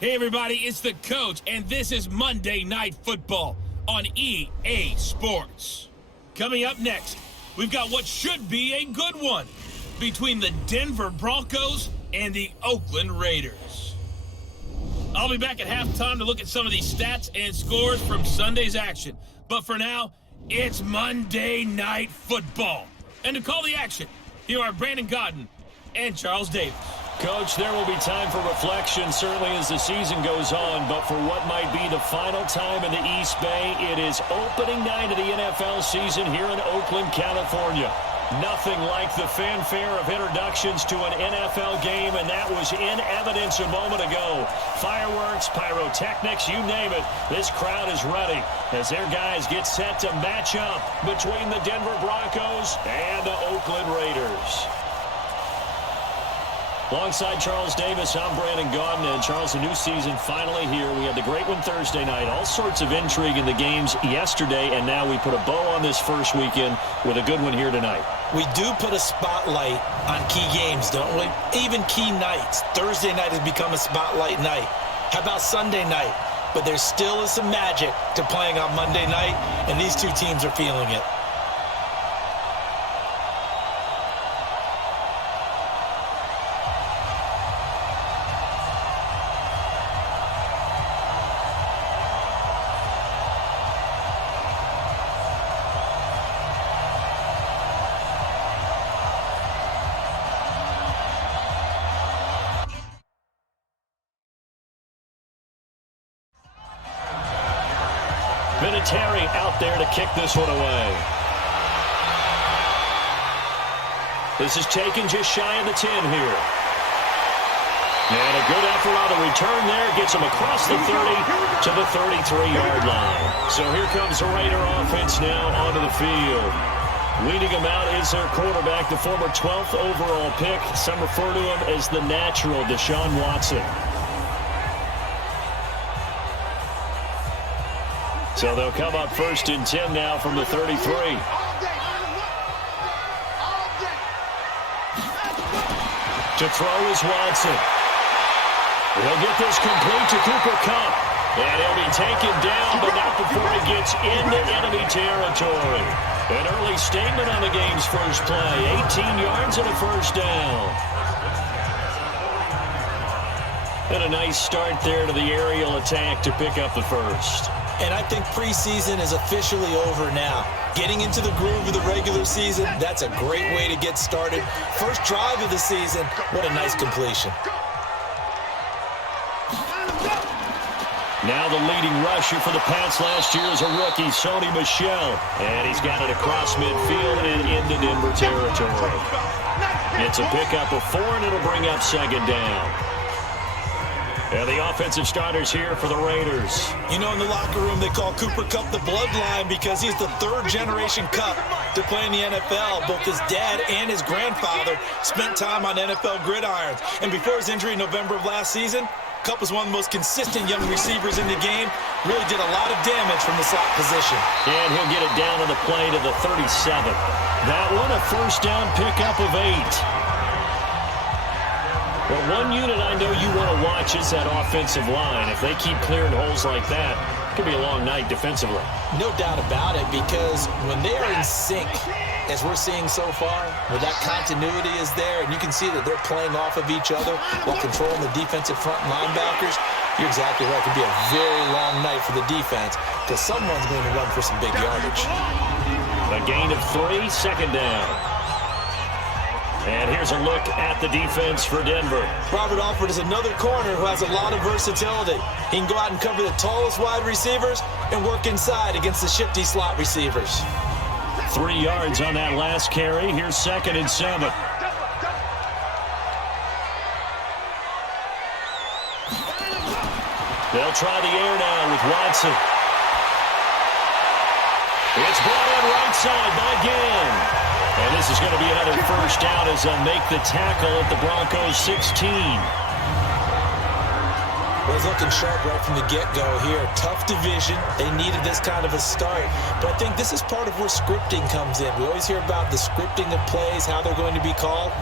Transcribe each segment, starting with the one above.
Hey everybody, it's the coach, and this is Monday Night Football on EA Sports. Coming up next, we've got what should be a good one between the Denver Broncos and the Oakland Raiders. I'll be back at halftime to look at some of these stats and scores from Sunday's action. But for now, it's Monday Night Football. And to call the action, here are Brandon Godden and Charles Davis. Coach, there will be time for reflection, certainly as the season goes on, but for what might be the final time in the East Bay, it is opening night of the NFL season here in Oakland, California. Nothing like the fanfare of introductions to an NFL game, and that was in evidence a moment ago. Fireworks, pyrotechnics, you name it, this crowd is ready as their guys get set to match up between the Denver Broncos and the Oakland Raiders. Alongside Charles Davis, I'm Brandon Godden. And Charles, the new season finally here. We had the great one Thursday night. All sorts of intrigue in the games yesterday, and now we put a bow on this first weekend with a good one here tonight. We do put a spotlight on key games, don't we? Even key nights. Thursday night has become a spotlight night. How about Sunday night? But there still is some magic to playing on Monday night, and these two teams are feeling it. Terry out there to kick this one away. This is taken just shy of the 10 here. And a good effort on the return there. Gets him across the 30 to the 33-yard line. So here comes the Raider offense now onto the field. Leading him out is their quarterback, the former 12th overall pick. Some refer to him as the natural, Deshaun Watson. So they'll come up first and 10 now from the 33. To throw is Watson. He'll get this complete to Cooper Kupp. And he'll be taken down, but not before he gets into enemy territory. An early statement on the game's first play. 18 yards and a first down. And a nice start there to the aerial attack to pick up the first. And I think preseason is officially over now. Getting into the groove of the regular season, that's a great way to get started. First drive of the season, what a nice completion. Now the leading rusher for the Pats last year is a rookie, Sony Michel. And he's got it across midfield and into Denver territory. It's a pickup of 4, and it'll bring up second down. And the offensive starters here for the Raiders. You know, in the locker room, they call Cooper Kupp the bloodline because he's the third-generation Kupp to play in the NFL. Both his dad and his grandfather spent time on NFL gridirons. And before his injury in November of last season, Kupp was one of the most consistent young receivers in the game. Really did a lot of damage from the slot position. And he'll get it down on the play to the 37. That one, a first down pickup of 8. Well, one unit I know you want to watch is that offensive line. If they keep clearing holes like that, it could be a long night defensively. No doubt about it, because when they are in sync, as we're seeing so far, where that continuity is there, and you can see that they're playing off of each other while controlling the defensive front linebackers, you're exactly right. It could be a very long night for the defense, because someone's going to run for some big yardage. A gain of 3, second down. And here's a look at the defense for Denver. Robert Alford is another corner who has a lot of versatility. He can go out and cover the tallest wide receivers and work inside against the shifty slot receivers. 3 yards on that last carry. Here's second and 7. They'll try the air now with Watson. It's brought in right side by Ginn. And this is going to be another first down as they'll make the tackle at the Broncos 16. Well, he's looking sharp right from the get-go here. Tough division. They needed this kind of a start. But I think this is part of where scripting comes in. We always hear about the scripting of plays, how they're going to be called.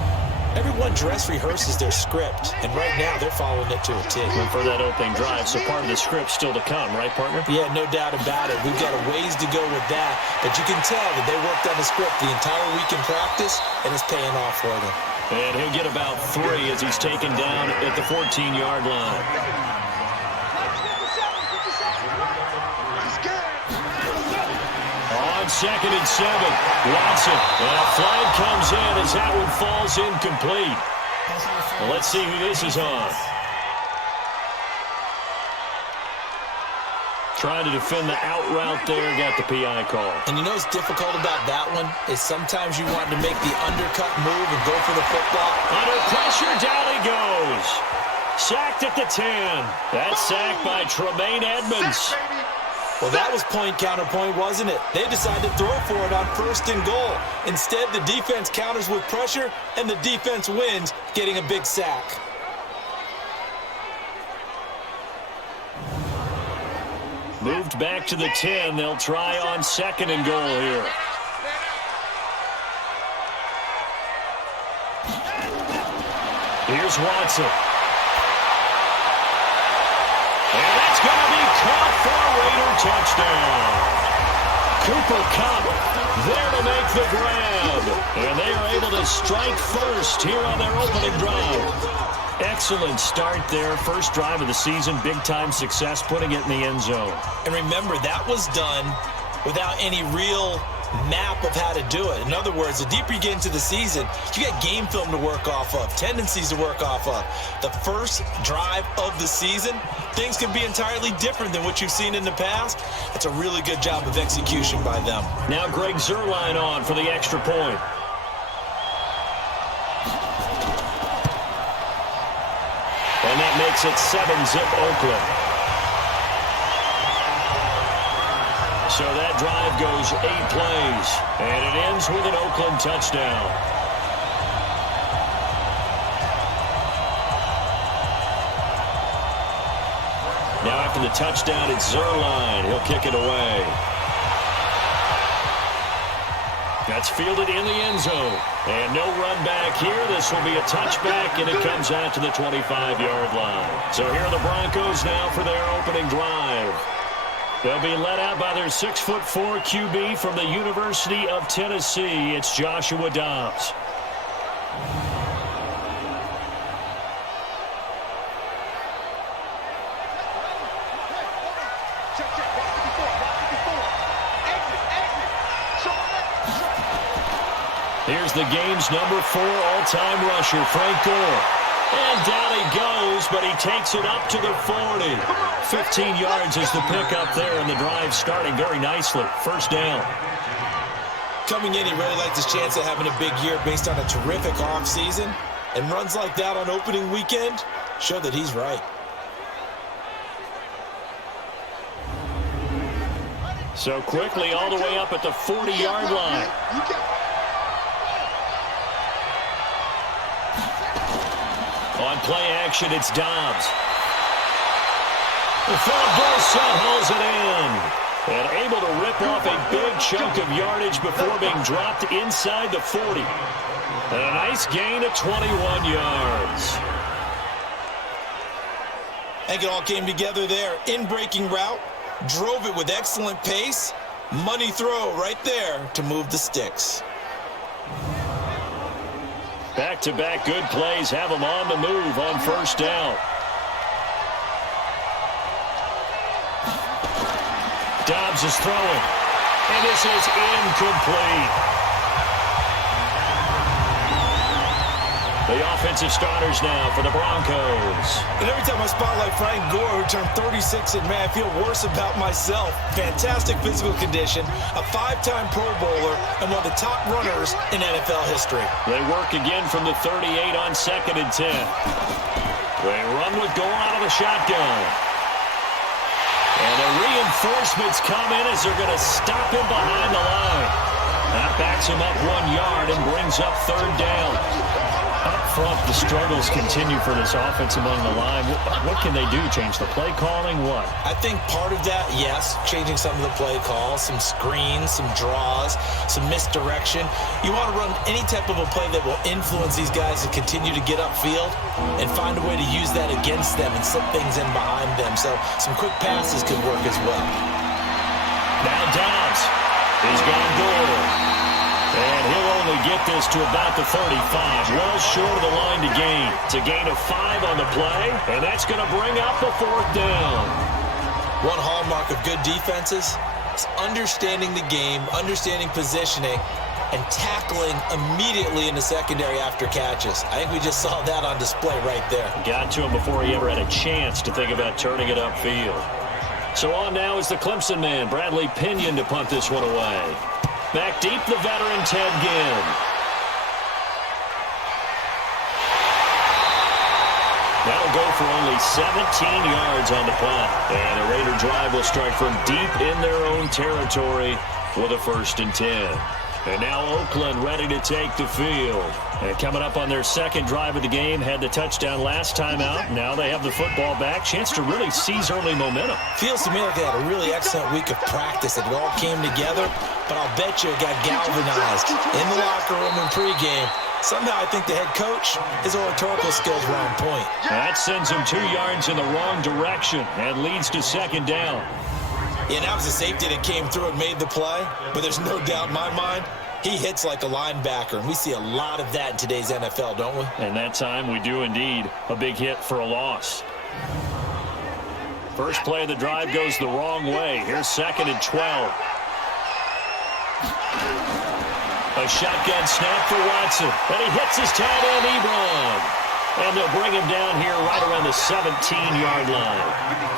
Everyone dress rehearses their script, and right now they're following it to a T. And for that opening drive, so part of the script still to come, right, partner? Yeah, no doubt about it. We've got a ways to go with that, but you can tell that they worked on the script the entire week in practice, and it's paying off for them. And he'll get about 3 as he's taken down at the 14-yard line. On 2nd and 7, Watson. And a flag comes in as that one falls incomplete. Well, let's see who this is on. Trying to defend the out route there, got the PI call. And you know what's difficult about that one is sometimes you want to make the undercut move and go for the football. Under pressure, down he goes. Sacked at the 10. That's sacked by Tremaine Edmonds. Well, that was point counterpoint, wasn't it? They decided to throw for it on 1st and goal. Instead, the defense counters with pressure, and the defense wins, getting a big sack. Moved back to the 10. They'll try on 2nd and goal here. Here's Watson. And that's going to be caught for a Raider touchdown. Cooper Kupp there to make the grab. And they are able to strike first here on their opening drive. Excellent start there. First drive of the season. Big-time success putting it in the end zone. And remember, that was done without any real map of how to do it. In other words, the deeper you get into the season, you get game film to work off of, tendencies to work off of. The first drive of the season, things can be entirely different than what you've seen in the past. It's a really good job of execution by them. Now Greg Zuerlein on for the extra point. And that makes it 7-zip Oakland. So that drive goes 8 plays, and it ends with an Oakland touchdown. Now after the touchdown, it's Zuerlein. He'll kick it away. That's fielded in the end zone. And no run back here. This will be a touchback, and it comes out to the 25-yard line. So here are the Broncos now for their opening drive. They'll be led out by their 6'4" QB from the University of Tennessee. It's Joshua Dobbs. Here's the game's number 4 all-time rusher, Frank Gore. And down he goes, but he takes it up to the 40. 15 yards is the pickup there, and the drive starting very nicely. First down. Coming in, he really liked his chance of having a big year based on a terrific offseason. And runs like that on opening weekend show that he's right. So quickly all the way up at the 40-yard line. On play action, it's Dobbs. Philip Dorsett hauls it in. And able to rip off a big chunk of yardage before being dropped inside the 40. And a nice gain of 21 yards. I think it all came together there. In-breaking route, drove it with excellent pace. Money throw right there to move the sticks. Back-to-back good plays have them on the move on first down. Dobbs is throwing, and this is incomplete. The offensive starters now for the Broncos. And every time I spotlight Frank Gore, who turned 36, and man, I feel worse about myself. Fantastic physical condition, a 5-time Pro Bowler, and one of the top runners in NFL history. They work again from the 38 on 2nd and 10. They run with Gore out of the shotgun. And the reinforcements come in as they're going to stop him behind the line. That backs him up 1 yard and brings up third down. Up front, the struggles continue for this offense among the line. What can they do? Change the play calling? What? I think part of that, yes, changing some of the play calls, some screens, some draws, some misdirection. You want to run any type of a play that will influence these guys to continue to get upfield and find a way to use that against them and slip things in behind them. So some quick passes could work as well. Now Dobbs. He's gone goal. And he'll only get this to about the 35. Well short of the line to gain. It's a gain of 5 on the play, and that's going to bring up the 4th down. One hallmark of good defenses is understanding the game, understanding positioning, and tackling immediately in the secondary after catches. I think we just saw that on display right there. Got to him before he ever had a chance to think about turning it upfield. So on now is the Clemson man, Bradley Pinion, to punt this one away. Back deep, the veteran Ted Ginn. That'll go for only 17 yards on the punt. And the Raider drive will strike from deep in their own territory with a 1st and 10. And now Oakland ready to take the field. And coming up on their 2nd drive of the game, had the touchdown last time out. Now they have the football back. Chance to really seize early momentum. Feels to me like they had a really excellent week of practice. It all came together, but I'll bet you it got galvanized in the locker room in pregame. Somehow I think the head coach, his oratorical skills were on point. That sends him 2 yards in the wrong direction and leads to 2nd down. Yeah, that was a safety that came through and made the play, but there's no doubt in my mind, he hits like a linebacker, and we see a lot of that in today's NFL, don't we? And that time we do indeed. A big hit for a loss. First play of the drive goes the wrong way. Here's 2nd and 12. A shotgun snap for Watson, and he hits his tight end, Ebron. And they'll bring him down here right around the 17-yard line.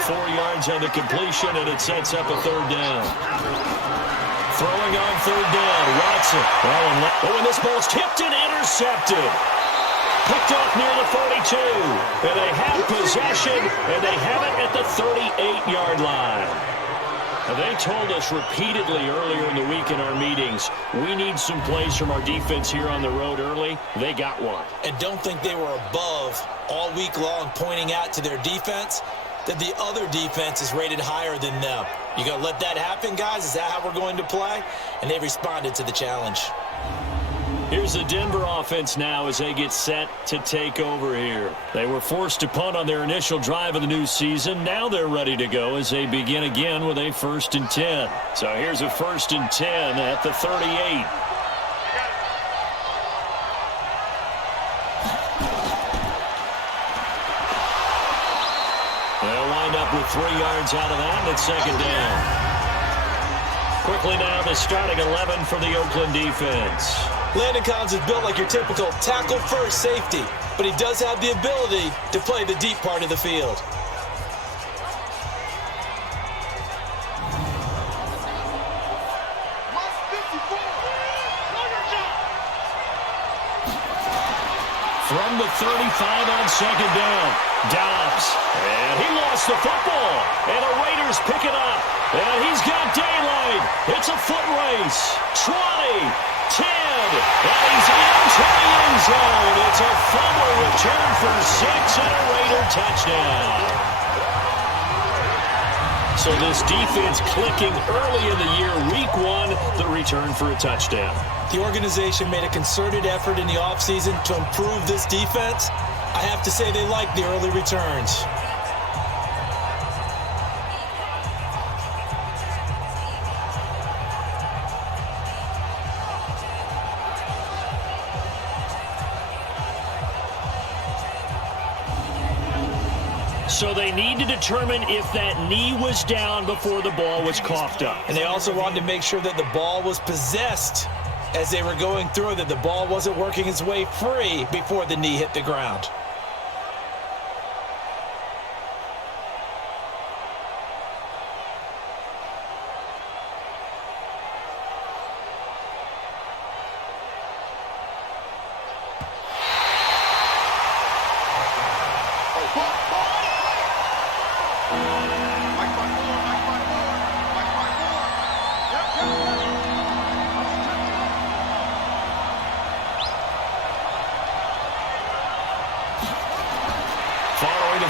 4 yards on the completion, and it sets up a 3rd down. Throwing on 3rd down, Watson. Oh, and this ball's tipped and intercepted. Picked off near the 42. And they have possession, and they have it at the 38-yard line. They told us repeatedly earlier in the week in our meetings, we need some plays from our defense here on the road early. They got one. And don't think they were above all week long pointing out to their defense that the other defense is rated higher than them. You going to let that happen, guys? Is that how we're going to play? And they responded to the challenge. Here's the Denver offense now as they get set to take over here. They were forced to punt on their initial drive of the new season. Now they're ready to go as they begin again with a 1st and 10. So here's a 1st and 10 at the 38. They'll wind up with 3 yards out of that, and it's 2nd down. Quickly now, the starting 11 for the Oakland defense. Landon Collins is built like your typical tackle-first safety, but he does have the ability to play the deep part of the field. From the 35 on 2nd down, Dobbs. And he lost the football. And the Raiders pick it up. And he's got daylight. It's a foot race. 20, 10, and he's into the end zone. It's a fumble return for 6 and a Raider touchdown. So this defense clicking early in the year, week 1, the return for a touchdown. The organization made a concerted effort in the offseason to improve this defense. I have to say they like the early returns. So they need to determine if that knee was down before the ball was coughed up. And they also wanted to make sure that the ball was possessed as they were going through, that the ball wasn't working its way free before the knee hit the ground.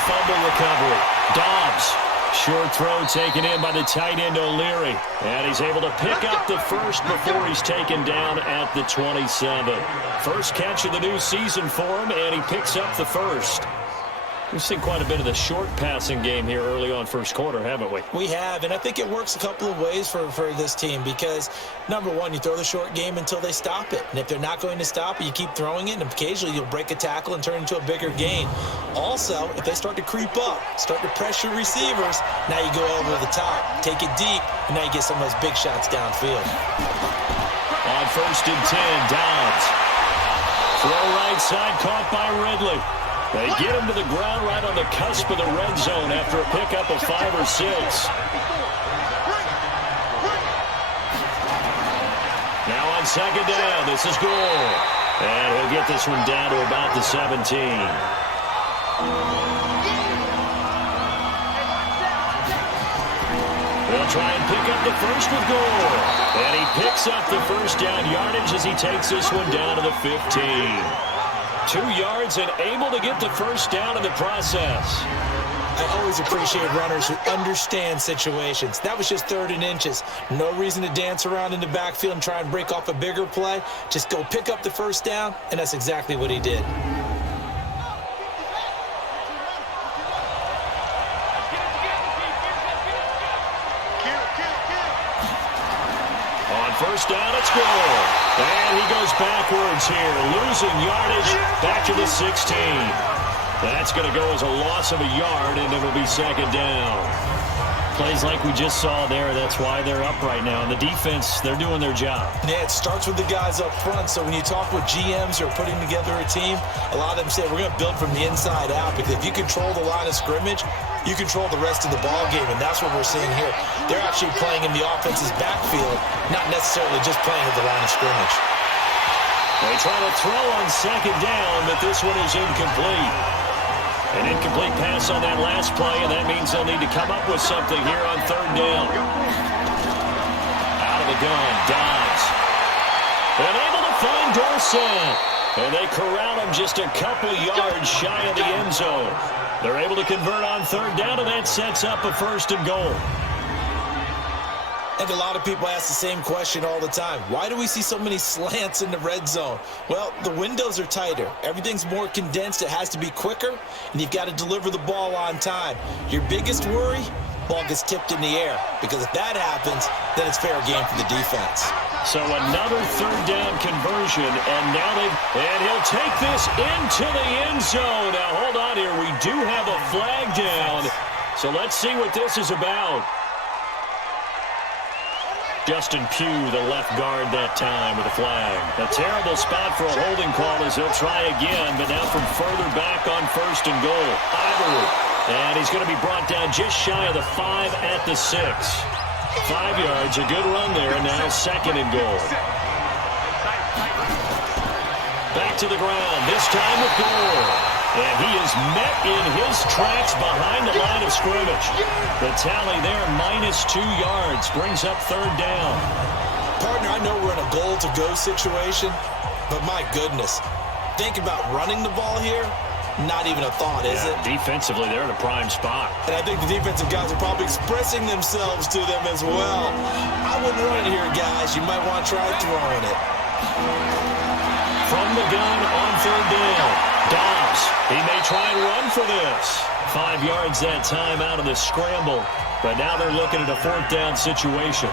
fumble recovery. Dobbs. Short throw taken in by the tight end O'Leary. And he's able to pick up the first before he's taken down at the 27. First catch of the new season for him, and he picks up the first. We've seen quite a bit of the short passing game here early on first quarter, haven't we? We have, and I think it works a couple of ways for this team because, number one, you throw the short game until they stop it. And if they're not going to stop it, you keep throwing it, and occasionally you'll break a tackle and turn it into a bigger gain. Also, if they start to creep up, start to pressure receivers, now you go over the top, take it deep, and now you get some of those big shots downfield. On 1st and 10, Dobbs. Throw right side, caught by Ridley. They get him to the ground right on the cusp of the red zone after a pickup of 5 or 6. Now on 2nd down, this is Gore. And he'll get this one down to about the 17. They'll try and pick up the first with Gore. And he picks up the first down yardage as he takes this one down to the 15. 2 yards and able to get the first down in the process. I always appreciate runners who understand situations. That was just 3rd and inches. No reason to dance around in the backfield and try and break off a bigger play. Just go pick up the first down, and that's exactly what he did. On 1st down, it's Gore. And he goes backwards here, losing yardage back to the 16. That's going to go as a loss of a yard, and it'll be 2nd down. Plays like we just saw there, that's why they're up right now. And the defense, they're doing their job. Yeah, it starts with the guys up front. So when you talk with GMs who are putting together a team, a lot of them say, we're going to build from the inside out. Because if you control the line of scrimmage, you control the rest of the ball game, and that's what we're seeing here. They're actually playing in the offense's backfield, not necessarily just playing at the line of scrimmage. They try to throw on 2nd down, but this one is incomplete. An incomplete pass on that last play, and that means they'll need to come up with something here on 3rd down. Out of the gun, Dobbs. And able to find Dorsett. And they corral him just a couple yards shy of the end zone. They're able to convert on 3rd down, and that sets up a 1st and goal. I think a lot of people ask the same question all the time. Why do we see so many slants in the red zone? Well, the windows are tighter. Everything's more condensed. It has to be quicker, and you've got to deliver the ball on time. Your biggest worry? Ball gets tipped in the air. Because if that happens, then it's fair game for the defense. So another 3rd down conversion, and now and he'll take this into the end zone. Now, hold on here. We do have a flag down. So let's see what this is about. Justin Pugh, the left guard that time with a flag. A terrible spot for a holding call as he'll try again, but now from further back on 1st and goal. Ivory. And he's going to be brought down just shy of the 5 at the 6. 5 yards, a good run there, and now 2nd and goal. Back to the ground, this time with Gore. And he is met in his tracks behind the line of scrimmage. The tally there, -2 yards, brings up 3rd down. Partner, I know we're in a goal-to-go situation, but my goodness, think about running the ball here. Not even a thought, is it? Defensively, they're in a prime spot. And I think the defensive guys are probably expressing themselves to them as well. I wouldn't run it here, guys. You might want to try throwing it. From the gun on 3rd down. Dobbs, he may try and run for this. 5 yards that time out of the scramble. But now they're looking at a 4th down situation.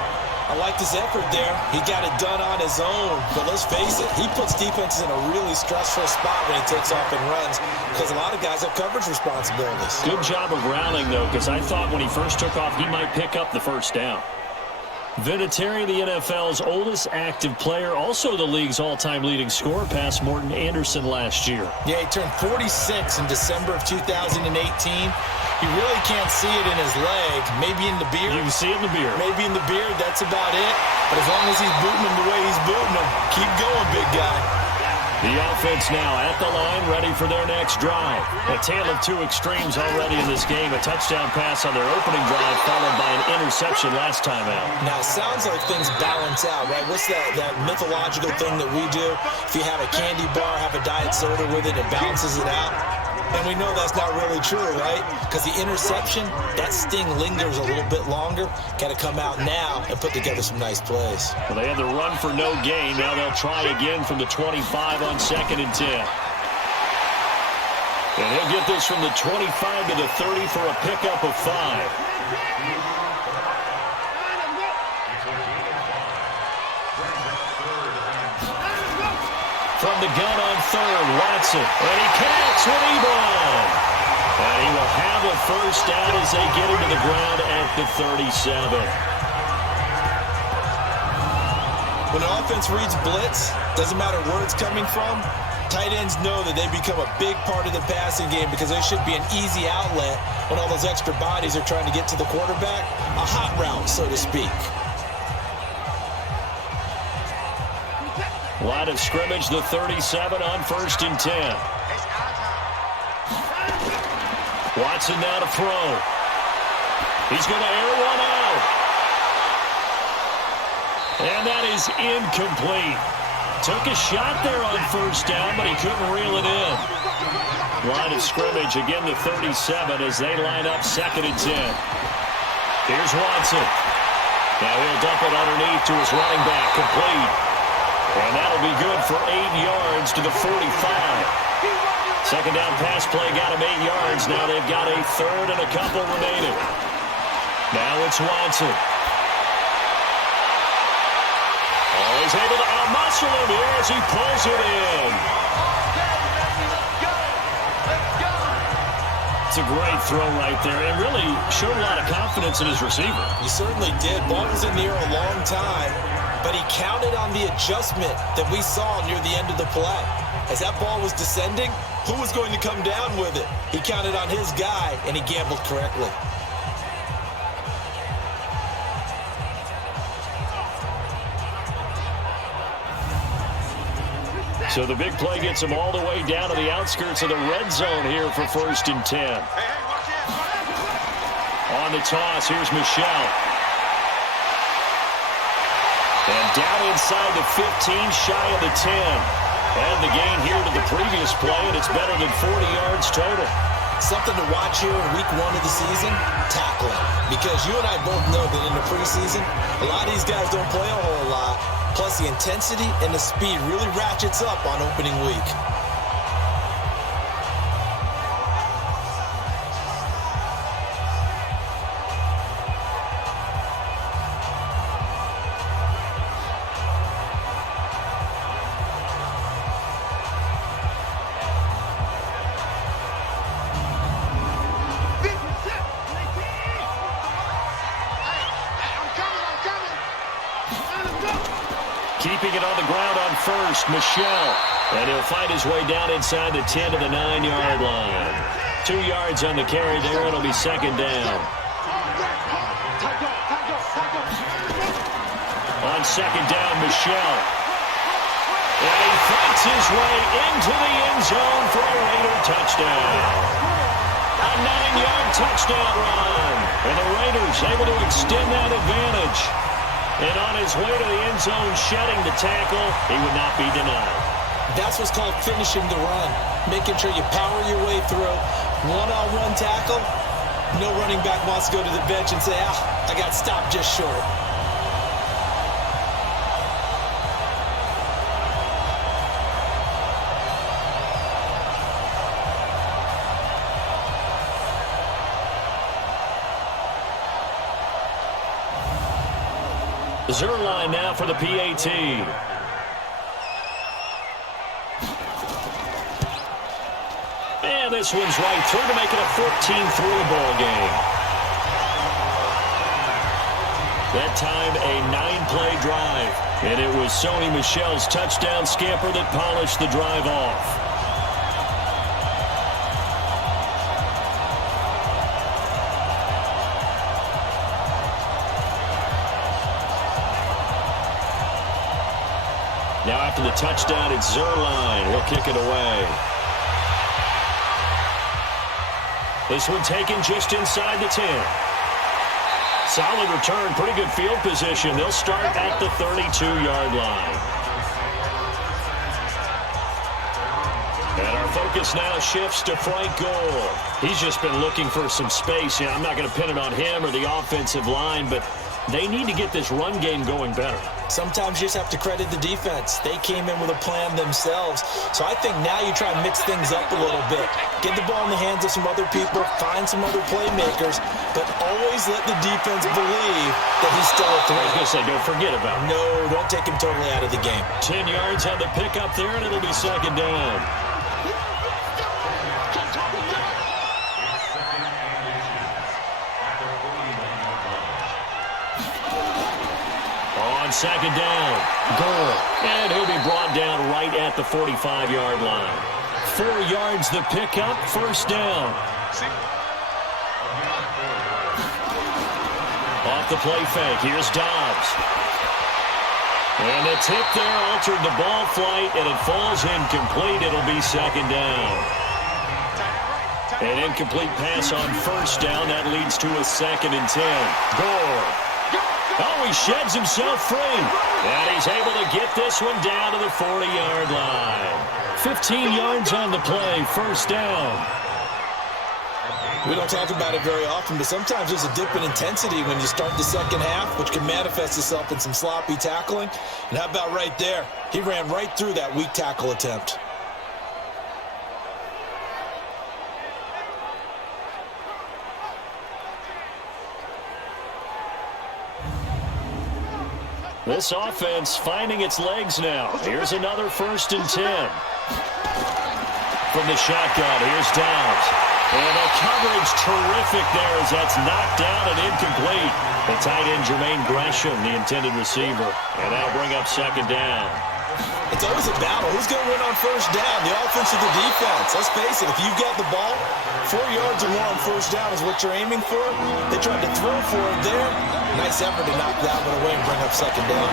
I liked his effort there. He got it done on his own. But let's face it, he puts defenses in a really stressful spot when he takes off and runs because a lot of guys have coverage responsibilities. Good job of rallying, though, because I thought when he first took off, he might pick up the 1st down. Vinatieri, the NFL's oldest active player, also the league's all-time leading scorer, past Morton Anderson last year. Yeah, he turned 46 in December of 2018. You really can't see it in his leg. Maybe in the beard. You can see it in the beard. Maybe in the beard. That's about it. But as long as he's booting him the way he's booting him, keep going, big guy. The offense now at the line, ready for their next drive. A tale of two extremes already in this game. A touchdown pass on their opening drive, followed by an interception last time out. Now, it sounds like things balance out, right? What's that mythological thing that we do? If you have a candy bar, have a diet soda with it, it balances it out. And we know that's not really true, right? Because the interception, that sting lingers a little bit longer. Got to come out now and put together some nice plays. Well, they had the run for no gain. Now they'll try again from the 25 on 2nd and 10. And he'll get this from the 25 to the 30 for a pickup of 5. From the gun on 3rd, Watson. And he connects with Ebron. And he will have a first down as they get him to the ground at the 37. When the offense reads blitz, doesn't matter where it's coming from, tight ends know that they become a big part of the passing game because they should be an easy outlet when all those extra bodies are trying to get to the quarterback. A hot route, so to speak. Line of scrimmage, the 37 on 1st and 10. Watson now to throw. He's going to air one out. And that is incomplete. Took a shot there on 1st down, but he couldn't reel it in. Line of scrimmage, again the 37 as they line up 2nd and 10. Here's Watson. Now he'll dump it underneath to his running back, complete. And that'll be good for 8 yards to the 45. 2nd down pass play got him 8 yards. Now they've got a 3rd and a couple remaining. Now it's Watson. Oh, he's able to out-muscle him here as he pulls it in. It's a great throw right there. And really showed a lot of confidence in his receiver. He certainly did. Ball was in the air a long time. But he counted on the adjustment that we saw near the end of the play. As that ball was descending, who was going to come down with it? He counted on his guy, and he gambled correctly. So the big play gets him all the way down to the outskirts of the red zone here for 1st and 10. On the toss, here's Michel. And down inside the 15, shy of the 10. And the gain here to the previous play, and it's better than 40 yards total. Something to watch here in week 1 of the season, tackling. Because you and I both know that in the preseason, a lot of these guys don't play a whole lot. Plus the intensity and the speed really ratchets up on opening week. Keeping it on the ground on 1st, Michel. And he'll find his way down inside the 10 to the 9-yard line. 2 yards on the carry there. It'll be 2nd down. On 2nd down, Michel. And he fights his way into the end zone for a Raider touchdown. A 9-yard touchdown run. And the Raiders able to extend that advantage. And on his way to the end zone, shedding the tackle, he would not be denied. That's what's called finishing the run. Making sure you power your way through. One-on-one tackle. No running back wants to go to the bench and say, I got stopped just short. Zerline now for the PAT. And this one's right through to make it a 14-3 ball game. That time a 9-play drive. And it was Sony Michel's touchdown scamper that polished the drive off. Now after the touchdown, it's Zerline. He'll kick it away. This one taken just inside the 10. Solid return, pretty good field position. They'll start at the 32-yard line. And our focus now shifts to Frank Gore. He's just been looking for some space. I'm not going to pin it on him or the offensive line, but they need to get this run game going better. Sometimes you just have to credit the defense. They came in with a plan themselves. So I think now you try and mix things up a little bit. Get the ball in the hands of some other people, find some other playmakers, but always let the defense believe that he's still a threat. I was going to say, don't forget about him. No, don't take him totally out of the game. 10 yards on the pickup there, and it'll be second down. On second down, Gore. And he'll be brought down right at the 45-yard line. 4 yards the pickup, first down. Off the play fake, here's Dobbs. And the tip there altered the ball flight, and it falls incomplete. It'll be second down. An incomplete pass on first down. That leads to a 2nd and 10. Gore. Oh, he sheds himself free. And he's able to get this one down to the 40-yard line. 15 yards on the play, first down. We don't talk about it very often, but sometimes there's a dip in intensity when you start the second half, which can manifest itself in some sloppy tackling. And how about right there? He ran right through that weak tackle attempt. This offense finding its legs now. Here's another 1st and 10. From the shotgun, here's Downs. And the coverage terrific there as that's knocked down and incomplete. The tight end, Jermaine Gresham, the intended receiver. And that'll bring up second down. It's always a battle. Who's going to win on first down? The offense or the defense? Let's face it, if you've got the ball, 4 yards or more on first down is what you're aiming for. They tried to throw for it there. Nice effort to knock that one away and bring up second down.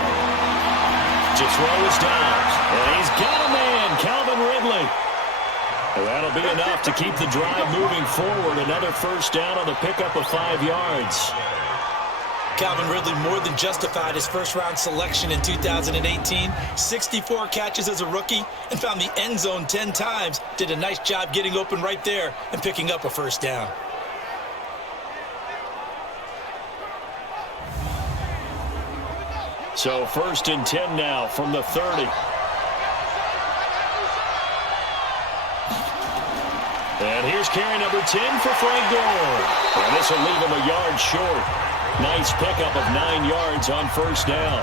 To throw is Downs. And he's got a man, Calvin Ridley. And that'll be enough to keep the drive moving forward. Another first down on the pickup of 5 yards. Calvin Ridley more than justified his first-round selection in 2018. 64 catches as a rookie and found the end zone 10 times. Did a nice job getting open right there and picking up a first down. So 1st and 10 now from the 30. And here's carry number 10 for Frank Gore. And this will leave him a yard short. Nice pickup of 9 yards on first down.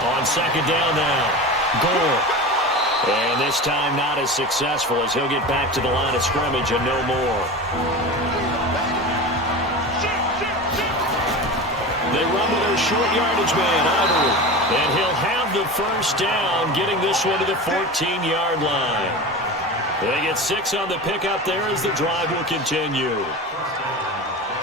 On second down now, Gore. And this time not as successful as he'll get back to the line of scrimmage and no more. They run with their short yardage man, Ivory. And he'll have the first down, getting this one to the 14-yard line. They get 6 on the pickup there as the drive will continue.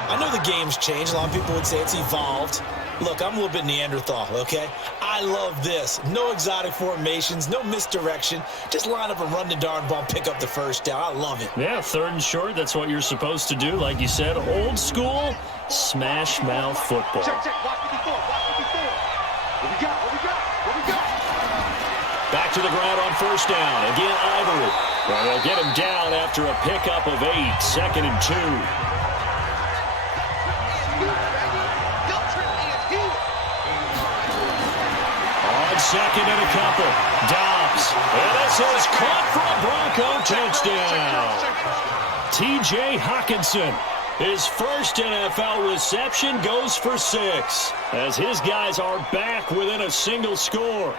I know the game's changed. A lot of people would say it's evolved. Look, I'm a little bit Neanderthal, okay? I love this. No exotic formations, no misdirection. Just line up and run the darn ball, pick up the first down. I love it. Yeah, 3rd and short, that's what you're supposed to do. Like you said, old school, smash mouth football. Check. Watch me before. What we got? Back to the ground on first down. Again, Ivory. Well, they'll get him down after a pickup of 8. 2nd and 2. On 2nd and a couple. Dobbs. And this is caught for a Bronco touchdown. T.J. Hockenson. His first NFL reception goes for 6 as his guys are back within a single score.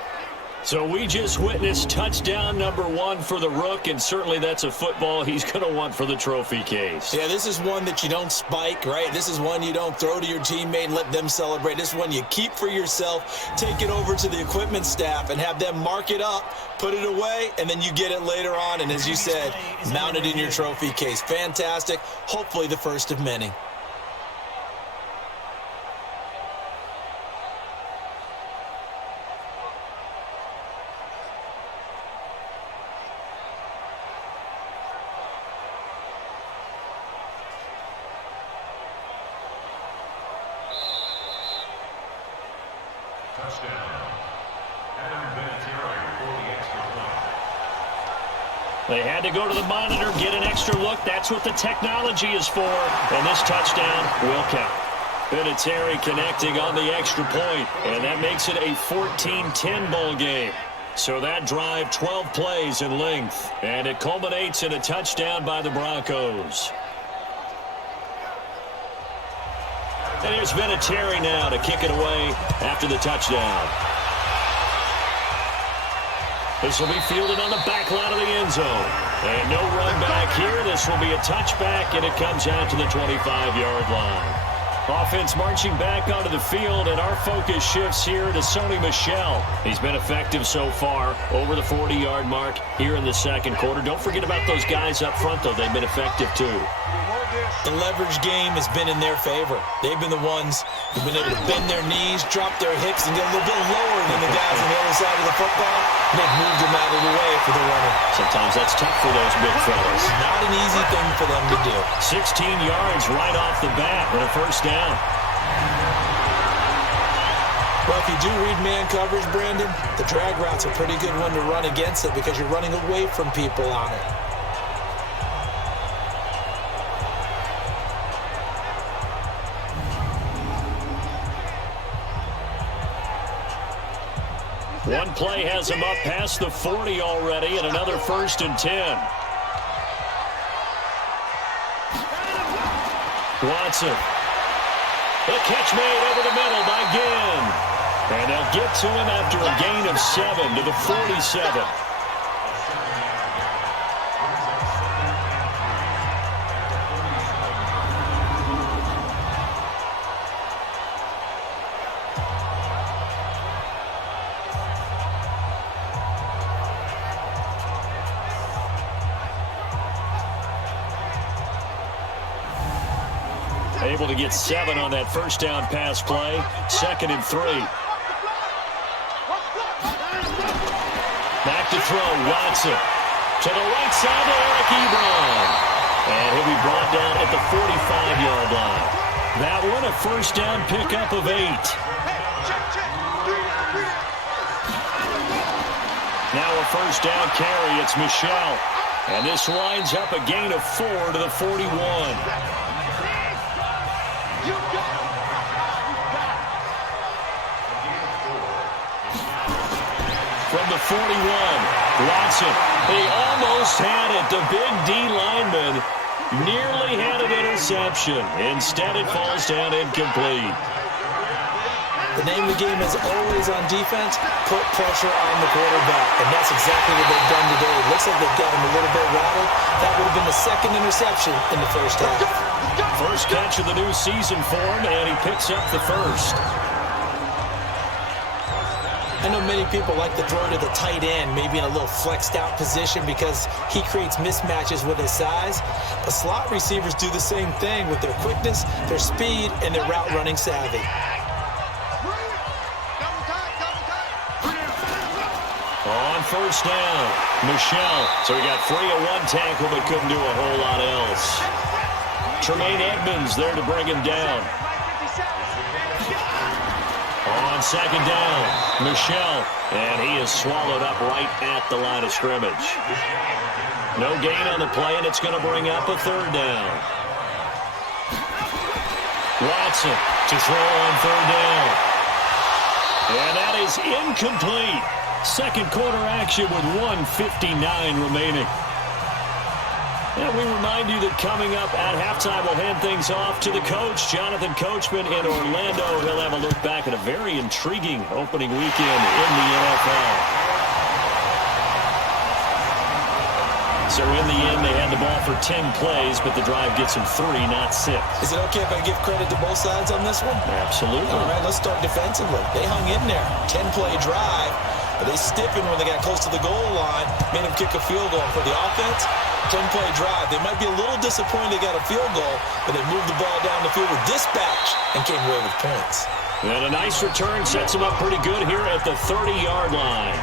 So we just witnessed touchdown number 1 for the Rook, and certainly that's a football he's going to want for the trophy case. Yeah, this is one that you don't spike, right? This is one you don't throw to your teammate and let them celebrate. This is one you keep for yourself, take it over to the equipment staff and have them mark it up, put it away, and then you get it later on, and as you said, mount it in your trophy case. Fantastic. Hopefully the first of many. Touchdown. They had to go to the monitor, get an extra look. That's what the technology is for. And this touchdown will count. Vinatieri connecting on the extra point, and that makes it a 14-10 ball game. So that drive, 12 plays in length, and it culminates in a touchdown by the Broncos. And here's Vinatieri now to kick it away after the touchdown. This will be fielded on the back line of the end zone. And no run back here. This will be a touchback, and it comes out to the 25-yard line. Offense marching back onto the field, and our focus shifts here to Sony Michel. He's been effective so far, over the 40-yard mark here in the second quarter. Don't forget about those guys up front, though. They've been effective, too. The leverage game has been in their favor. They've been the ones who've been able to bend their knees, drop their hips, and get a little bit lower than the guys on the other side of the football. And they've moved them out of the way for the running. Sometimes that's tough for those big fellas. Not an easy thing for them to do. 16 yards right off the bat and a first down. Well, if you do read man coverage, Brandon, the drag route's a pretty good one to run against it because you're running away from people on it. One play has him up past the 40 already, and another 1st and 10. Watson. The catch made over the middle by Ginn. And they'll get to him after a gain of 7 to the 47. Able to get 7 on that first down pass play. 2nd and 3. Back to throw. Watson. To the right side to Eric Ebron. And he'll be brought down at the 45-yard line. That one a first down pickup of 8. Now a first down carry. It's Michel. And this winds up a gain of 4 to the 41. From the 41, Watson. He almost had it. The big D lineman nearly had an interception. Instead, it falls down incomplete. The name of the game is always on defense, put pressure on the quarterback. And that's exactly what they've done today. It looks like they've got him a little bit rattled. That would have been the 2nd interception in the first half. First catch of the new season for him, and he picks up the first. I know many people like to throw to the tight end, maybe in a little flexed out position because he creates mismatches with his size. But slot receivers do the same thing with their quickness, their speed, and their route running savvy. On first down, Michel. So he got 3 of 1 tackle, but couldn't do a whole lot else. Tremaine Edmonds there to bring him down. On second down, Michel, and he is swallowed up right at the line of scrimmage. No gain on the play, and it's going to bring up a 3rd down. Watson to throw on 3rd down. And that is incomplete. Second quarter action with 1:59 remaining. And we remind you that coming up at halftime, we'll hand things off to the coach, Jonathan Coachman in Orlando. He'll have a look back at a very intriguing opening weekend in the NFL. So in the end, they had the ball for 10 plays, but the drive gets them 3, not 6. Is it okay if I give credit to both sides on this one? Absolutely. All right, let's start defensively. They hung in there. 10-play drive, but they stiffened when they got close to the goal line, made them kick a field goal. For the offense, 10-play drive. They might be a little disappointed they got a field goal, but they moved the ball down the field with dispatch and came away with points. And a nice return sets them up pretty good here at the 30-yard line.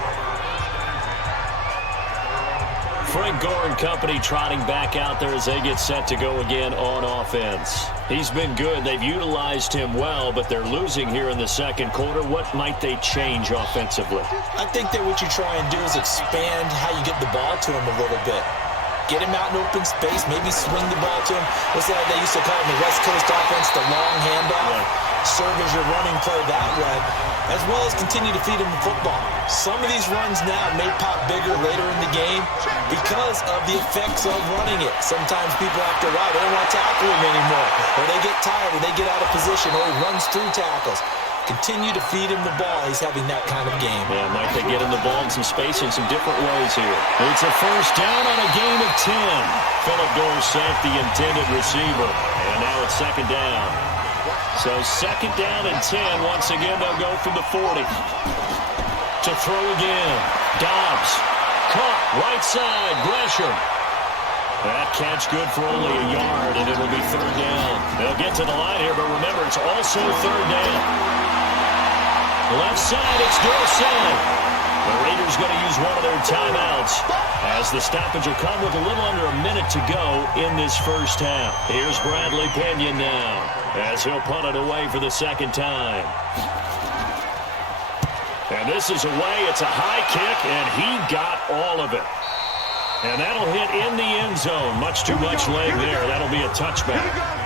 Frank Gore and company trotting back out there as they get set to go again on offense. He's been good. They've utilized him well, but they're losing here in the second quarter. What might they change offensively? I think that what you try and do is expand how you get the ball to him a little bit. Get him out in open space, maybe swing the ball to him. What's that they used to call it in the West Coast offense, the long handoff? Yeah. Serve as your running play that way, as well as continue to feed him the football. Some of these runs now may pop bigger later in the game because of the effects of running it. Sometimes people, after a while, they don't want to tackle him anymore, or they get tired, or they get out of position, or he runs through tackles. Continue to feed him the ball. He's having that kind of game. Yeah, might they get him the ball in some space in some different ways here. It's a first down on a gain of 10. Phillip Gore sacked the intended receiver, and now it's second down. So second down and 10. Once again, they'll go from the 40. To throw again. Dobbs. Caught. Right side. Gresham. That catch good for only a yard, and it'll be third down. They'll get to the line here, but remember, it's also third down. Left side, it's Dorsett. The Raiders going to use one of their timeouts as the stoppage will come with a little under a minute to go in this first half. Here's Bradley Pinion now as he'll punt it away for the second time. And this is away. It's a high kick, and he got all of it. And that'll hit in the end zone. Much too much leg there. That'll be a touchback.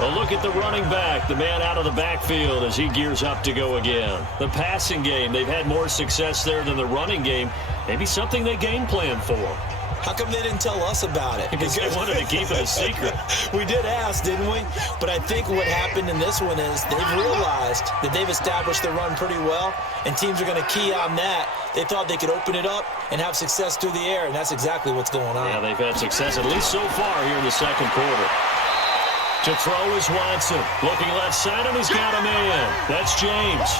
A look at the running back, the man out of the backfield as he gears up to go again. The passing game, they've had more success there than the running game. Maybe something they game plan for. How come they didn't tell us about it? Because they wanted to keep it a secret. We did ask, didn't we? But I think what happened in this one is they've realized that they've established the run pretty well, and teams are going to key on that. They thought they could open it up and have success through the air, and that's exactly what's going on. Yeah, they've had success, at least so far here in the second quarter. To throw is Watson. Looking left side, and he's got a man. That's James.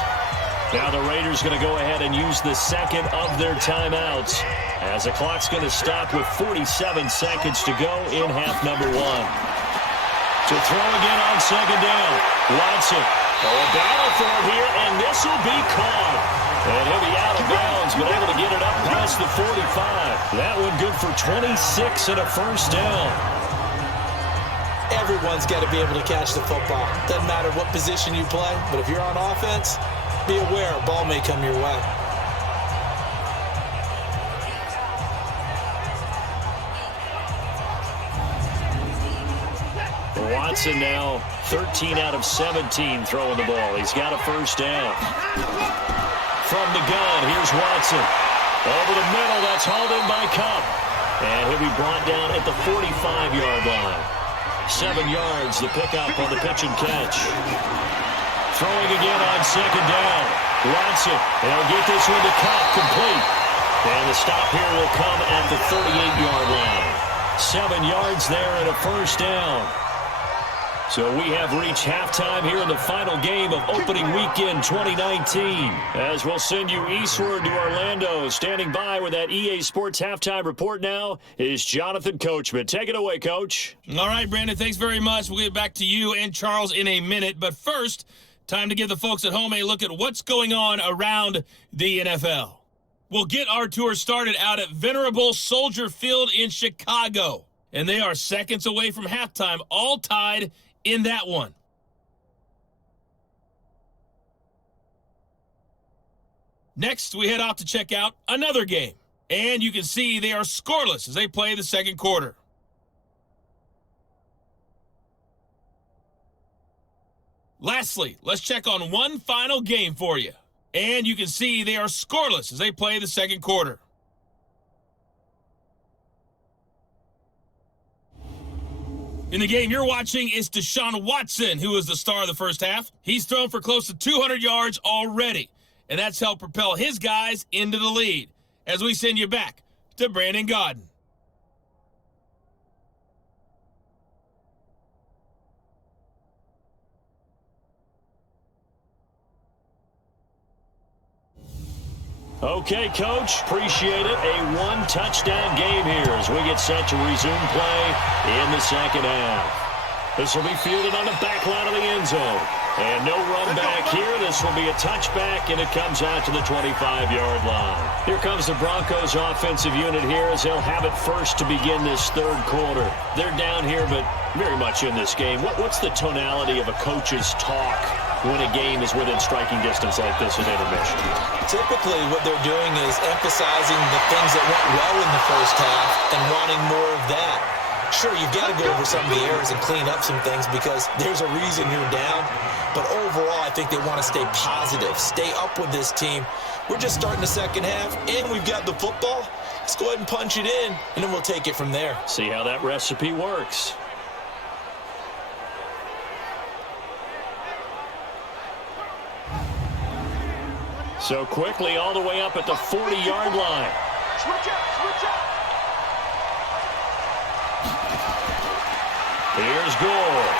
Now the Raiders going to go ahead and use the second of their timeouts as the clock's going to stop with 47 seconds to go in half number one. To throw again on second down. Watson. Oh, a battle for it here, and this will be caught. And he'll be out of bounds, but able to get it up past the 45. That one good for 26 and a first down. Everyone's got to be able to catch the football. Doesn't matter what position you play, but if you're on offense, be aware a ball may come your way. Watson now 13 out of 17 throwing the ball. He's got a first down. From the gun, here's Watson. Over the middle, that's hauled in by Cup. And he'll be brought down at the 45-yard line. 7 yards, the pickup on the pitch and catch. Throwing again on second down. Watson, they'll get this one to Cup, complete. And the stop here will come at the 38-yard line. 7 yards there and a first down. So we have reached halftime here in the final game of opening weekend 2019. As we'll send you eastward to Orlando. Standing by with that EA Sports halftime report now is Jonathan Coachman. Take it away, Coach. All right, Brandon, thanks very much. We'll get back to you and Charles in a minute. But first, time to give the folks at home a look at what's going on around the NFL. We'll get our tour started out at Venerable Soldier Field in Chicago. And they are seconds away from halftime, all tied in that one. Next, we head off to check out another game. And you can see they are scoreless as they play the second quarter. Lastly, let's check on one final game for you. And you can see they are scoreless as they play the second quarter. In the game you're watching is Deshaun Watson, who is the star of the first half. He's thrown for close to 200 yards already, and that's helped propel his guys into the lead. As we send you back to Brandon Gaudin. Okay, Coach, appreciate it. A one-touchdown game here as we get set to resume play in the second half. This will be fielded on the back line of the end zone. And no run back here. This will be a touchback, and it comes out to the 25-yard line. Here comes the Broncos offensive unit here as they'll have it first to begin this third quarter. They're down here, but very much in this game. What's the tonality of a coach's talk when a game is within striking distance like this at intermission? Typically, what they're doing is emphasizing the things that went well in the first half and wanting more of that. Sure, you've got to go over some of the errors and clean up some things because there's a reason you're down. But overall, I think they want to stay positive, stay up with this team. We're just starting the second half, and we've got the football. Let's go ahead and punch it in, and then we'll take it from there. See how that recipe works. So quickly all the way up at the 40-yard line. Switch up, switch up. Here's Gore.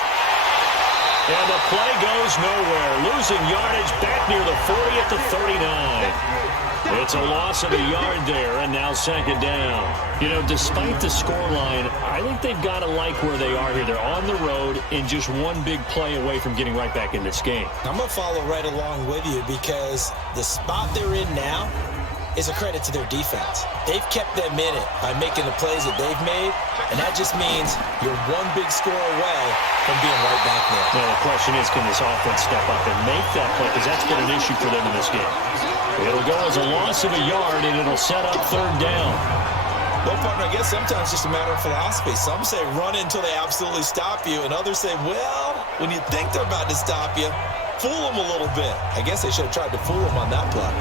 And the play goes nowhere. Losing yardage back near the 40 at the 39. It's a loss of a yard there, and now second down. You know, despite the scoreline, I think they've got to like where they are here. They're on the road and just one big play away from getting right back in this game. I'm going to follow right along with you because the spot they're in now is a credit to their defense. They've kept them in it by making the plays that they've made, and that just means you're one big score away from being right back there. Now, the question is, can this offense step up and make that play? Because that's been an issue for them in this game. It'll go as a loss of a yard, and it'll set up third down. Well, partner, I guess sometimes it's just a matter of philosophy. Some say run until they absolutely stop you, and others say, well, when you think they're about to stop you, fool them a little bit. I guess they should have tried to fool them on that play.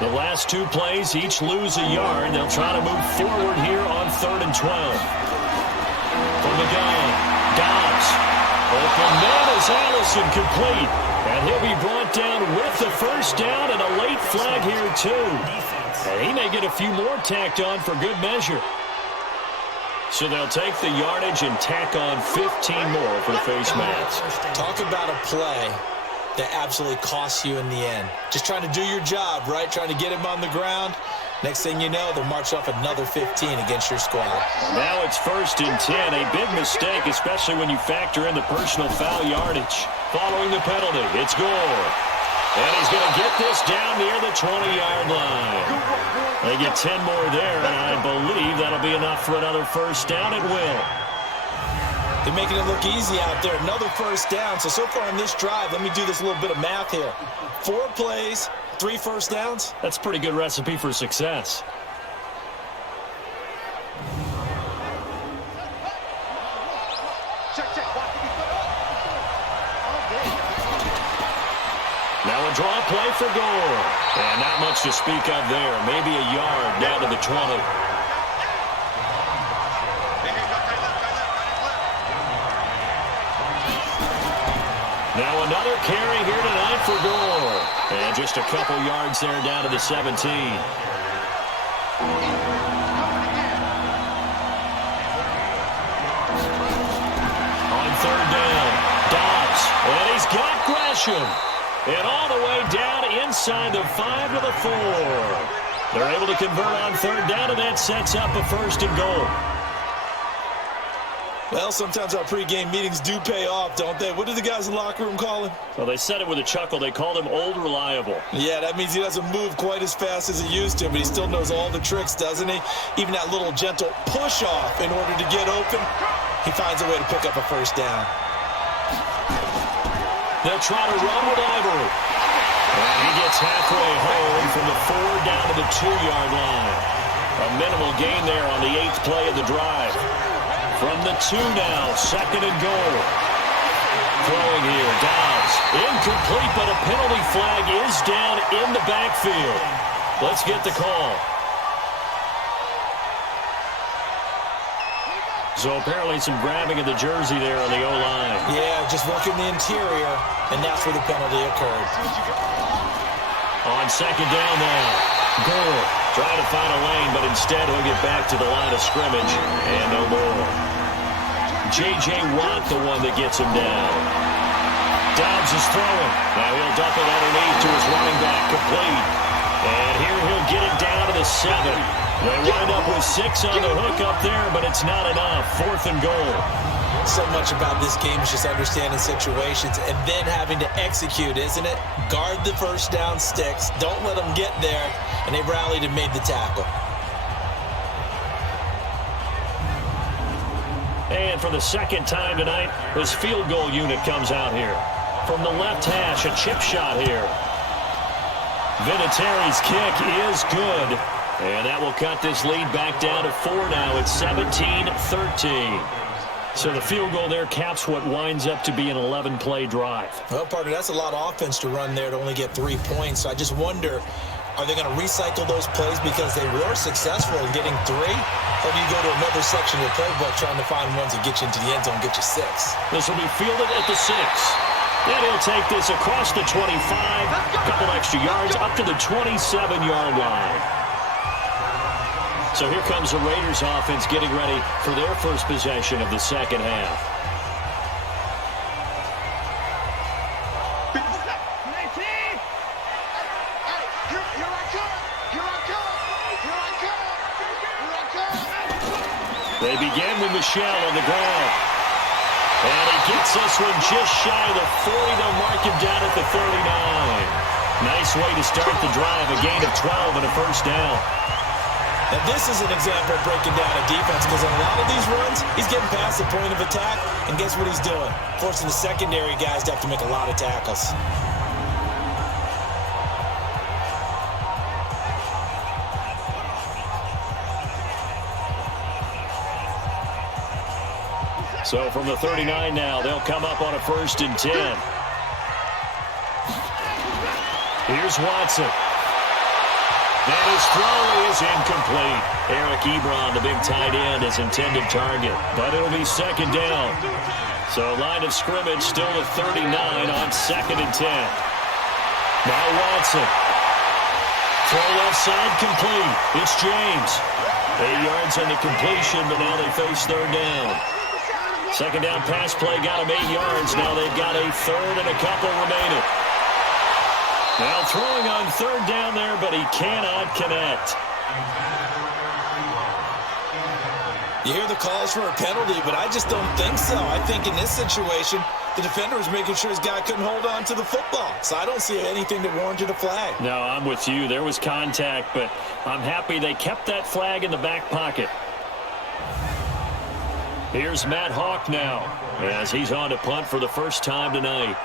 The last two plays each lose a yard. They'll try to move forward here on 3rd and 12. From the gun, Dobbs. Open man is Allison complete. And he'll be brought down with the first down and a late flag here too. And he may get a few more tacked on for good measure. So they'll take the yardage and tack on 15 more for the face mask. Talk about a play that absolutely costs you in the end. Just trying to do your job, right? Trying to get him on the ground. Next thing you know, they'll march off another 15 against your squad. Now it's 1st and 10. A big mistake, especially when you factor in the personal foul yardage. Following the penalty, it's Gore. And he's going to get this down near the 20-yard line. They get 10 more there, and I believe that'll be enough for another first down. It will. They're making it look easy out there. Another first down. So far on this drive, let me do this little bit of math here. 4 plays, 3 first downs. That's a pretty good recipe for success. Now a draw play for Gore. And not much to speak of there. Maybe a yard down to the 20. Now another carry here tonight for Gore. And just a couple yards there down to the 17. On 3rd down, Dobbs. And he's got Gresham. And all the way down inside the 5 to the 4. They're able to convert on 3rd down, and that sets up a 1st and goal. Well, sometimes our pregame meetings do pay off, don't they? What do the guys in the locker room call him? Well, they said it with a chuckle. They called him Old Reliable. Yeah, that means he doesn't move quite as fast as he used to, but he still knows all the tricks, doesn't he? Even that little gentle push-off in order to get open, he finds a way to pick up a first down. They'll try to run with Ivory. And he gets halfway home from the 4 down to the 2-yard line. A minimal gain there on the 8th play of the drive. From the 2 now, 2nd and goal. Throwing here, Dobbs. Incomplete, but a penalty flag is down in the backfield. Let's get the call. So apparently some grabbing of the jersey there on the O-line. Yeah, just working the interior, and that's where the penalty occurred. On 2nd down now, Gore trying to find a lane, but instead he'll get back to the line of scrimmage, and no more. J.J. Watt, the one that gets him down. Dobbs is throwing. Now he'll dump it underneath to his running back, complete. And here he'll get it down the 7. They wind up with 6 on the hook up there, but it's not enough. 4th and goal. So much about this game is just understanding situations and then having to execute, isn't it? Guard the first down sticks. Don't let them get there. And they rallied and made the tackle. And for the second time tonight, this field goal unit comes out here. From the left hash, a chip shot here. Vinatieri's kick is good. And that will cut this lead back down to 4 now. It's 17-13. So the field goal there caps what winds up to be an 11-play drive. Well, partner, that's a lot of offense to run there to only get 3 points. So I just wonder, are they going to recycle those plays because they were successful in getting 3? Or do you go to another section of the playbook trying to find ones that get you into the end zone and get you 6? This will be fielded at the 6. And he'll take this across the 25, a couple extra yards up to the 27-yard line. So here comes the Raiders offense getting ready for their first possession of the second half. They begin with Michelle on the ground. And he gets this one just shy of the 40. They'll mark him down at the 39. Nice way to start the drive. A gain of 12 and a first down. Now this is an example of breaking down a defense because on a lot of these runs, he's getting past the point of attack. And guess what he's doing? Forcing the secondary guys to have to make a lot of tackles. So from the 39 now, they'll come up on a 1st and 10. Here's Watson. And his throw is incomplete. Eric Ebron, the big tight end, is intended target. But it'll be 2nd down. So line of scrimmage still at 39 on 2nd and 10. Now Watson. Throw left side complete. It's James. 8 yards on the completion, but now they face 3rd down. 2nd down pass play got them 8 yards. Now they've got a 3rd and a couple remaining. Now throwing on 3rd down there, but he cannot connect. You hear the calls for a penalty, but I just don't think so. I think in this situation, the defender was making sure his guy couldn't hold on to the football. So I don't see anything that warranted a flag. No, I'm with you. There was contact, but I'm happy they kept that flag in the back pocket. Here's Matt Hawk now as he's on to punt for the first time tonight.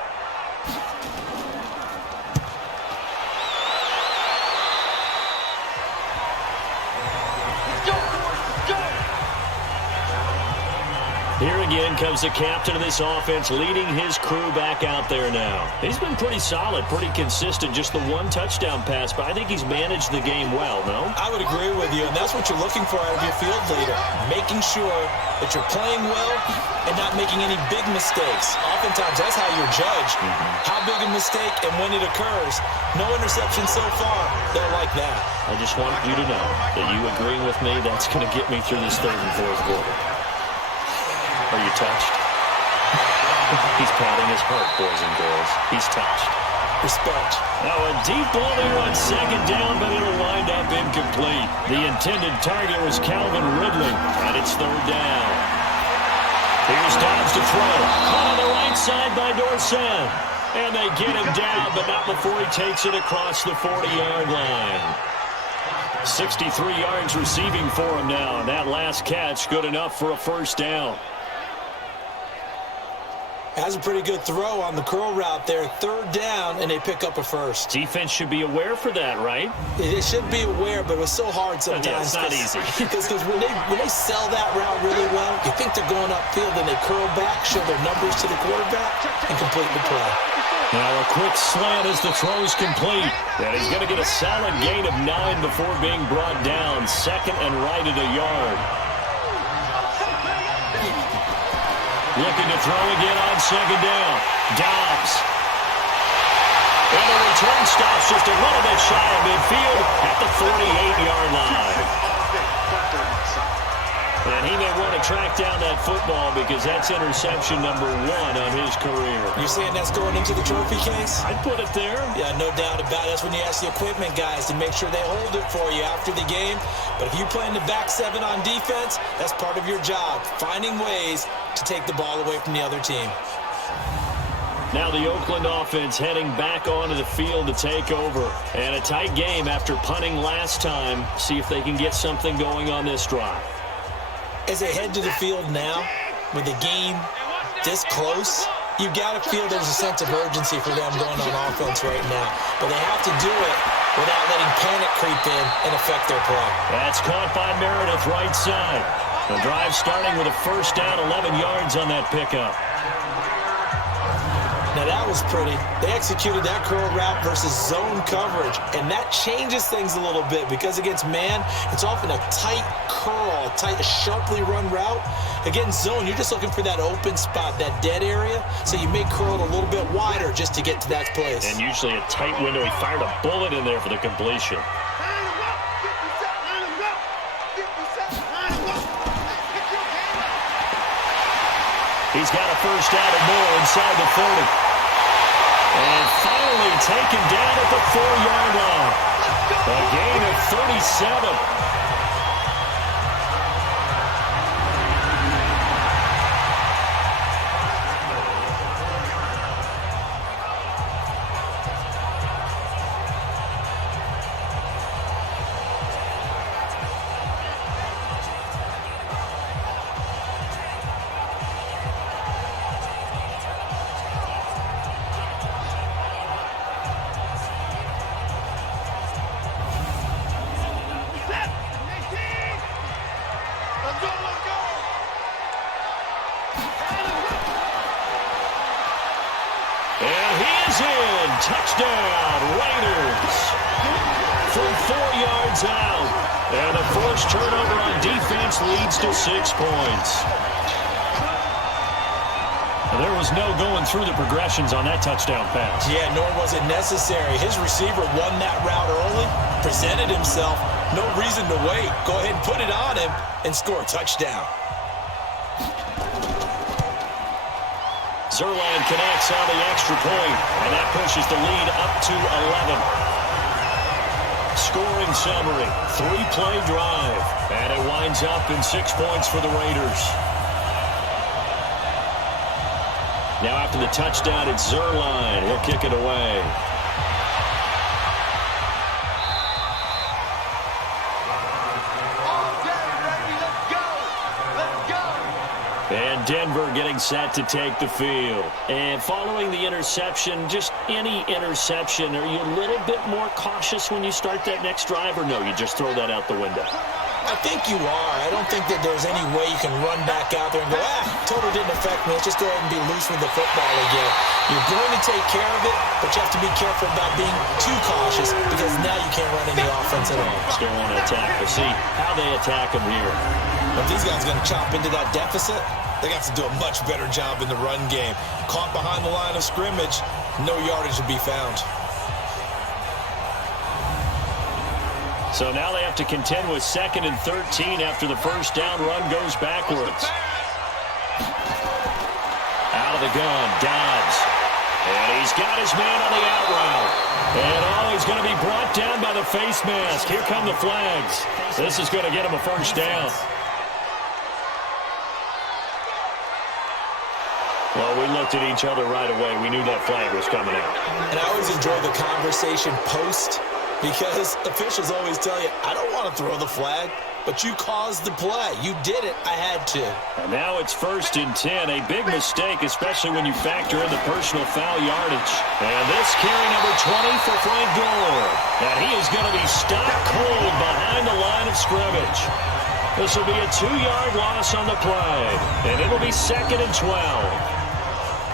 Here again comes the captain of this offense leading his crew back out there now. He's been pretty solid, pretty consistent, just the 1 touchdown pass, but I think he's managed the game well, no? I would agree with you, and that's what you're looking for out of your field leader, making sure that you're playing well and not making any big mistakes. Oftentimes, that's how you're judged. How big a mistake and when it occurs. No interception so far. They'll like that. I just want you to know that you agreeing with me, that's going to get me through this 3rd and 4th quarter. Are you touched? He's patting his heart, boys and girls. He's touched. Respect. Now a deep ball there on 2nd down, but it'll wind up incomplete. The intended target was Calvin Ridley, and it's 3rd down. Here's Dobbs to throw. Caught on the right side by Dorsett. And they get him down, but not before he takes it across the 40-yard line. 63 yards receiving for him now, and that last catch good enough for a first down. Has a pretty good throw on the curl route there. 3rd down, and they pick up a first. Defense should be aware for that, right? It should be aware, but it was so hard sometimes. Yeah, it's not easy. Because when they sell that route really well, you think they're going upfield, and they curl back, show their numbers to the quarterback, and complete the play. Now a quick slant as the throw's complete. And he's going to get a solid gain of 9 before being brought down. 2nd and right at a yard. Looking to throw again on 2nd down. Dobbs. And the return stops just a little bit shy of midfield at the 48-yard line. And And he may want to track down that football because that's interception number 1 on his career. You're saying that's going into the trophy case? I'd put it there. Yeah, no doubt about it. That's when you ask the equipment guys to make sure they hold it for you after the game. But if you play in the back 7 on defense, that's part of your job, finding ways to take the ball away from the other team. Now the Oakland offense heading back onto the field to take over. And a tight game after punting last time. See if they can get something going on this drive. As they head to the field now, with the game this close, you got to feel there's a sense of urgency for them going on offense right now. But they have to do it without letting panic creep in and affect their play. That's caught by Meredith, right side. The drive starting with a first down, 11 yards on that pickup. Now that was pretty. They executed that curl route versus zone coverage, and that changes things a little bit because against man, it's often a tight curl, a sharply run route. Against zone, you're just looking for that open spot, that dead area, so you may curl it a little bit wider just to get to that place. And usually a tight window. He fired a bullet in there for the completion. He's got a first down and more inside the 30. And finally taken down at the 4-yard line. A gain of 37. Touchdown, Raiders. From 4 yards out. And a forced turnover on defense leads to 6 points. There was no going through the progressions on that touchdown pass. Yeah, nor was it necessary. His receiver won that route early, presented himself. No reason to wait. Go ahead and put it on him and score a touchdown. Zerline connects on the extra point, and that pushes the lead up to 11. Scoring summary, 3-play drive, and it winds up in 6 points for the Raiders. Now after the touchdown, it's Zerline. He'll kick it away. And Denver getting set to take the field. And following the interception, just any interception, are you a little bit more cautious when you start that next drive, or no, you just throw that out the window? I think you are. I don't think that there's any way you can run back out there and go, total didn't affect me. Let's just go ahead and be loose with the football again. You're going to take care of it, but you have to be careful about being too cautious because now you can't run any offense at all. Still want to attack. We'll see how they attack them here. If these guys are going to chop into that deficit, they got to do a much better job in the run game. Caught behind the line of scrimmage, no yardage to be found. So now they have to contend with 2nd and 13 after the first down run goes backwards. Out of the gun, Dobbs. And he's got his man on the out route. And he's going to be brought down by the face mask. Here come the flags. This is going to get him a first down. Well, we looked at each other right away. We knew that flag was coming out. And I always enjoy the conversation post because officials always tell you, I don't want to throw the flag, but you caused the play. You did it. I had to. And now it's 1st and 10. A big mistake, especially when you factor in the personal foul yardage. And this carry number 20 for Frank Gore. And he is going to be stopped cold behind the line of scrimmage. This will be a 2-yard loss on the play. And it'll be 2nd and 12.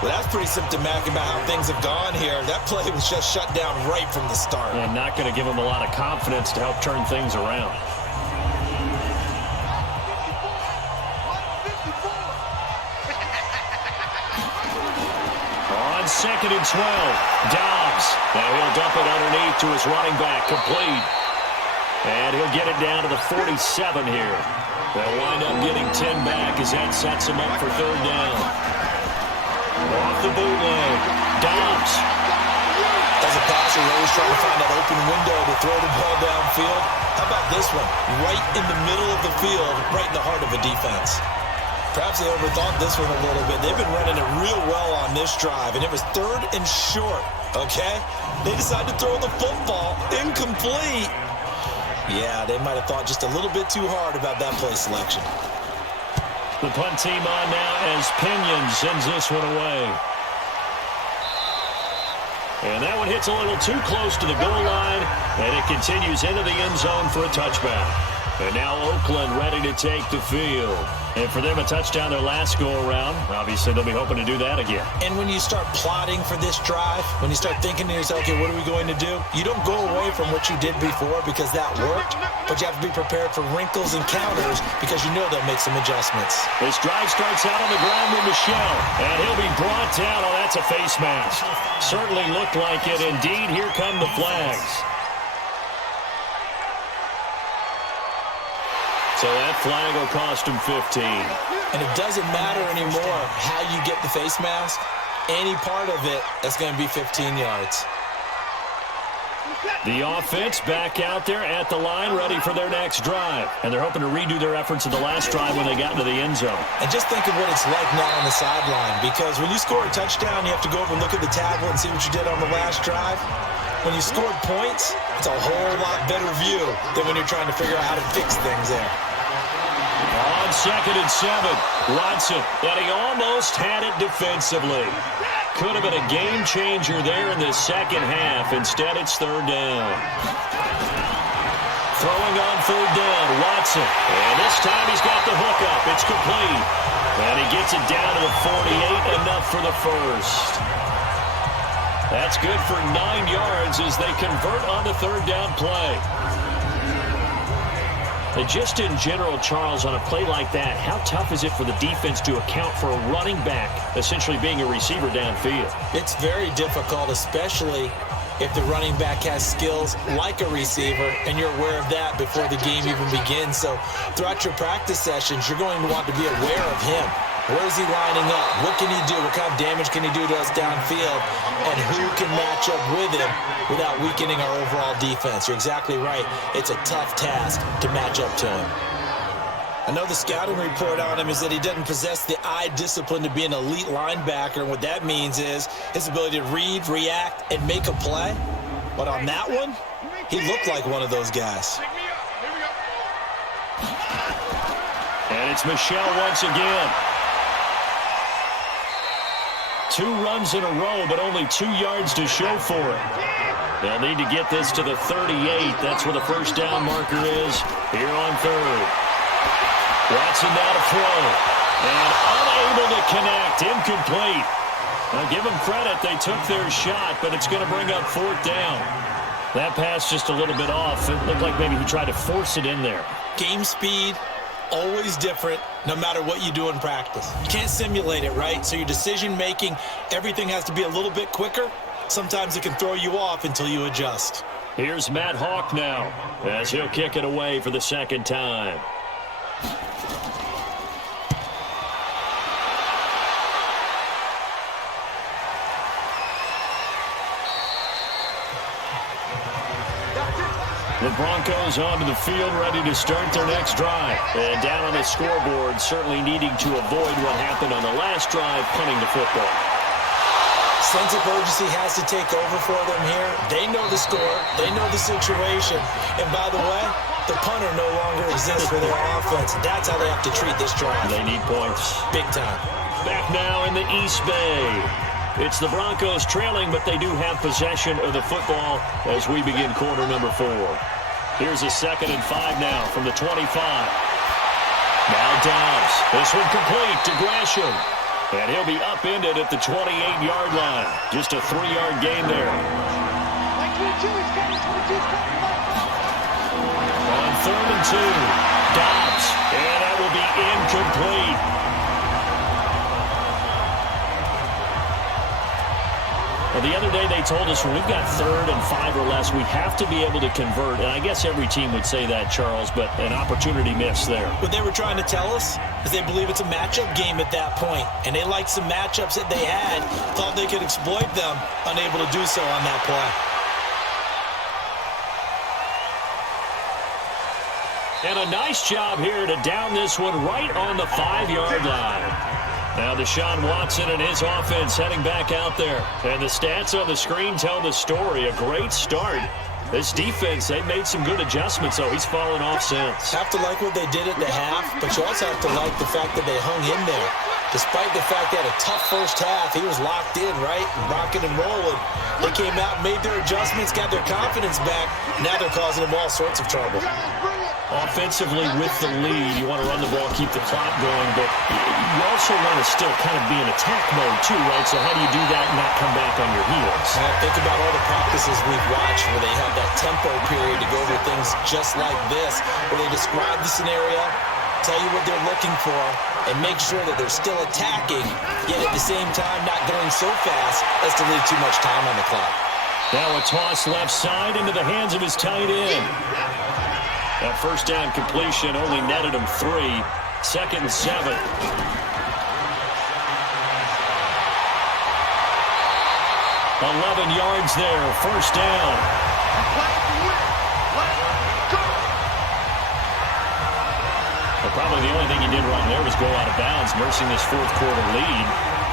Well, that's pretty symptomatic about how things have gone here. That play was just shut down right from the start. And not going to give them a lot of confidence to help turn things around. On 2nd and 12, Dobbs. Now he'll dump it underneath to his running back, complete. And he'll get it down to the 47 here. They'll wind up getting 10 back as that sets them up for third down. Off the bootleg, Dobbs. As a passer, you're always trying to find that open window to throw the ball downfield. How about this one? Right in the middle of the field, right in the heart of a defense. Perhaps they overthought this one a little bit. They've been running it real well on this drive, and it was third and short, okay? They decided to throw the football incomplete. Yeah, they might have thought just a little bit too hard about that play selection. The punt team on now as Pinion sends this one away. And that one hits a little too close to the goal line, and it continues into the end zone for a touchback. And now Oakland ready to take the field. And for them, a touchdown their last go-around. Obviously, they'll be hoping to do that again. And when you start plotting for this drive, when you start thinking to yourself, okay, what are we going to do? You don't go away from what you did before because that worked, but you have to be prepared for wrinkles and counters because you know they'll make some adjustments. This drive starts out on the ground with Michel, and he'll be brought down. Oh, that's a face mask. Certainly looked like it. Indeed, here come the flags. So that flag will cost him 15. And it doesn't matter anymore how you get the face mask. Any part of it, that's going to be 15 yards. The offense back out there at the line, ready for their next drive. And they're hoping to redo their efforts of the last drive when they got into the end zone. And just think of what it's like now on the sideline. Because when you score a touchdown, you have to go over and look at the tablet and see what you did on the last drive. When you scored points, it's a whole lot better view than when you're trying to figure out how to fix things there. On 2nd and 7, Watson, and he almost had it defensively. Could have been a game changer there in the second half. Instead, it's third down. Throwing on third down, Watson. And this time he's got the hook up. It's complete. And he gets it down to the 48, enough for the first. That's good for 9 yards as they convert on the third down play. And just in general, Charles, on a play like that, how tough is it for the defense to account for a running back essentially being a receiver downfield? It's very difficult, especially if the running back has skills like a receiver, and you're aware of that before the game even begins. So throughout your practice sessions, you're going to want to be aware of him. Where is he lining up? What can he do? What kind of damage can he do to us downfield? And who can match up with him without weakening our overall defense? You're exactly right. It's a tough task to match up to him. I know the scouting report on him is that he doesn't possess the eye discipline to be an elite linebacker. And what that means is his ability to read, react, and make a play. But on that one, he looked like one of those guys. And it's Michel once again. 2 runs in a row, but only 2 yards to show for it. They'll need to get this to the 38. That's where the first down marker is here on third. Watson now to throw. And unable to connect. Incomplete. Now give them credit. They took their shot, but it's going to bring up fourth down. That pass just a little bit off. It looked like maybe he tried to force it in there. Game speed, always different, no matter what you do in practice. You can't simulate it, right? So your decision-making, everything has to be a little bit quicker. Sometimes it can throw you off until you adjust. Here's Matt Hawk now as he'll kick it away for the second time. The Broncos onto the field, ready to start their next drive. And down on the scoreboard, certainly needing to avoid what happened on the last drive, punting the football. Sense of urgency has to take over for them here. They know the score. They know the situation. And by the way, the punter no longer exists for their offense. That's how they have to treat this drive. They need points. Big time. Back now in the East Bay. It's the Broncos trailing, but they do have possession of the football as we begin quarter number 4. Here's a 2nd and 5 now from the 25. Now Dobbs. This one complete to Gresham. And he'll be upended at the 28-yard line. Just a 3-yard gain there. On 3rd and 2, Dobbs. And that will be incomplete. Well, the other day they told us when we've got 3rd and 5 or less, we have to be able to convert. And I guess every team would say that, Charles, but an opportunity missed there. What they were trying to tell us is they believe it's a matchup game at that point, and they liked some matchups that they had, thought they could exploit them, unable to do so on that play. And a nice job here to down this one right on the 5-yard line. Now Deshaun Watson and his offense heading back out there. And the stats on the screen tell the story. A great start. This defense, they've made some good adjustments, so he's fallen off since. Have to like what they did at the half, but you also have to like the fact that they hung in there. Despite the fact they had a tough first half, he was locked in, right? Rocking and rolling. They came out, made their adjustments, got their confidence back. Now they're causing them all sorts of trouble. Offensively with the lead, you want to run the ball, keep the clock going, but you also want to still kind of be in attack mode too, right? So how do you do that and not come back on your heels? Think about all the practices we've watched where they have that tempo period to go over things just like this, where they describe the scenario, tell you what they're looking for, and make sure that they're still attacking, yet at the same time not going so fast as to leave too much time on the clock. Now a toss left side into the hands of his tight end. That first down completion only netted him 3. 2nd and 7. 11 yards there. First down. Well, probably the only thing he did wrong there was go out of bounds, nursing this 4th quarter lead.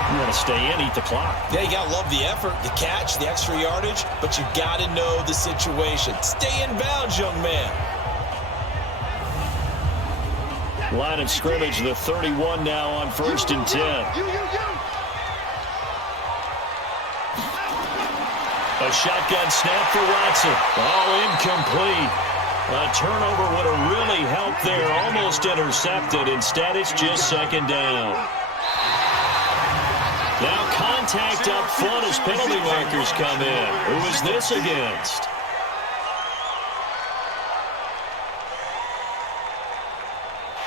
You want to stay in, eat the clock. Yeah, you got to love the effort, the catch, the extra yardage, but you got to know the situation. Stay in bounds, young man. Line of scrimmage, the 31 now on 1st and 10. A shotgun snap for Watson. All incomplete. A turnover would have really helped there. Almost intercepted. Instead, it's just 2nd down. Now contact up front as penalty markers come in. Who is this against?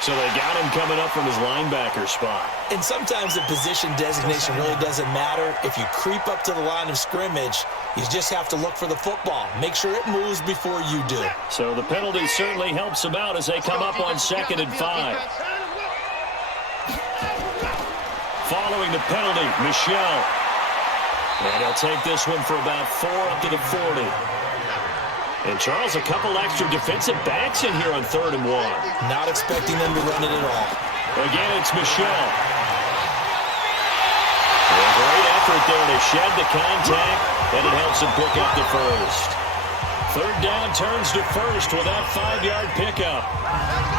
So they got him coming up from his linebacker spot. And sometimes the position designation really doesn't matter. If you creep up to the line of scrimmage, you just have to look for the football. Make sure it moves before you do. So the penalty certainly helps them out as they come up on 2nd and 5. Following the penalty, Michelle. And he'll take this one for about 4 up to the 40. And, Charles, a couple extra defensive backs in here on 3rd and 1. Not expecting them to run it at all. Again, it's Michelle. A great effort there to shed the contact, and it helps him pick up the first. 3rd down turns to 1st with that 5-yard pickup.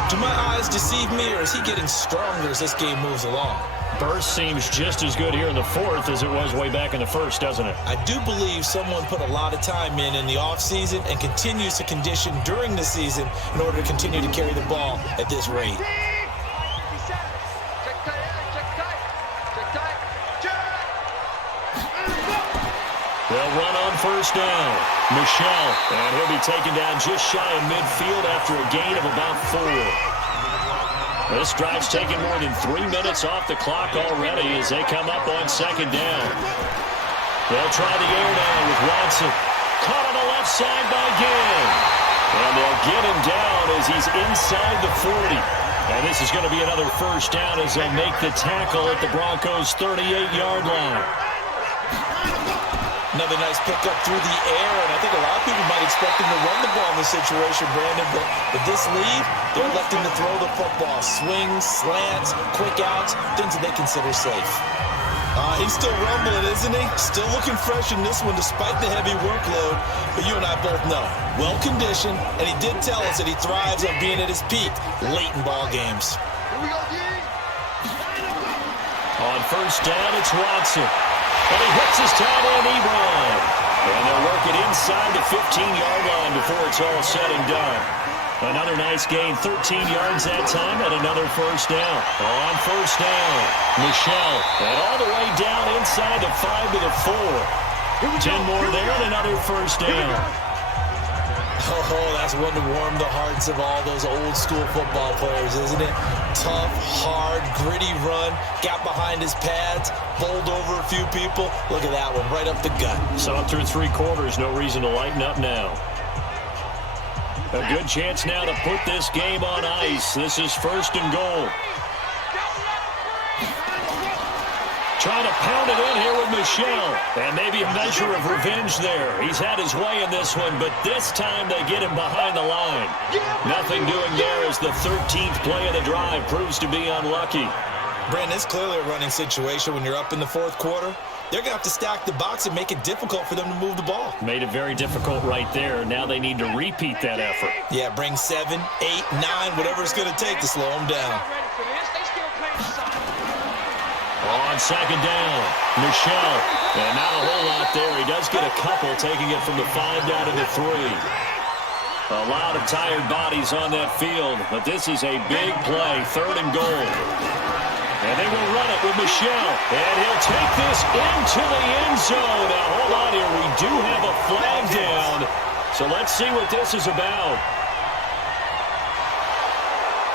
Do my eyes deceive me, or is he getting stronger as this game moves along? Burst seems just as good here in the 4th as it was way back in the 1st, doesn't it? I do believe someone put a lot of time in the offseason and continues to condition during the season in order to continue to carry the ball at this rate. They'll run on 1st down. Michelle, and he'll be taken down just shy of midfield after a gain of about 4. This drive's taken more than 3 minutes off the clock already as they come up on 2nd down. They'll try the air down with Watson. Caught on the left side by Ginn. And they'll get him down as he's inside the 40. And this is going to be another first down as they'll make the tackle at the Broncos' 38-yard line. Another nice pickup through the air, and I think a lot of people might expect him to run the ball in this situation, Brandon, but with this lead, they're electing to throw the football. Swings, slants, quick outs, things that they consider safe. He's still rumbling, isn't he? Still looking fresh in this one despite the heavy workload, but you and I both know. Well-conditioned, and he did tell us that he thrives on being at his peak late in ball games. On 1st down, it's Watson. And he hits his tight end, Ebron. And they'll work it inside the 15-yard line before it's all said and done. Another nice gain, 13 yards that time, and another first down. On 1st down, Michelle. And all the way down inside the 5 to the 4. 10 more there and another first down. Oh, that's one to warm the hearts of all those old-school football players, isn't it? Tough, hard, gritty run, got behind his pads, bowled over a few people. Look at that one, right up the gut. So up through 3 quarters, no reason to lighten up now. A good chance now to put this game on ice. This is 1st and goal. Trying to pound it in here with Michel. And maybe a measure of revenge there. He's had his way in this one, but this time they get him behind the line. Nothing doing there as the 13th play of the drive proves to be unlucky. Brandon, it's clearly a running situation when you're up in the 4th quarter. They're going to have to stack the box and make it difficult for them to move the ball. Made it very difficult right there. Now they need to repeat that effort. Yeah, bring 7, 8, 9, whatever it's going to take to slow them down. On 2nd down, Michel. And not a whole lot there. He does get a couple, taking it from the 5 down to the 3. A lot of tired bodies on that field, but this is a big play, 3rd and goal. And they will run it with Michel. And he'll take this into the end zone. Now, hold on here. We do have a flag down. So let's see what this is about.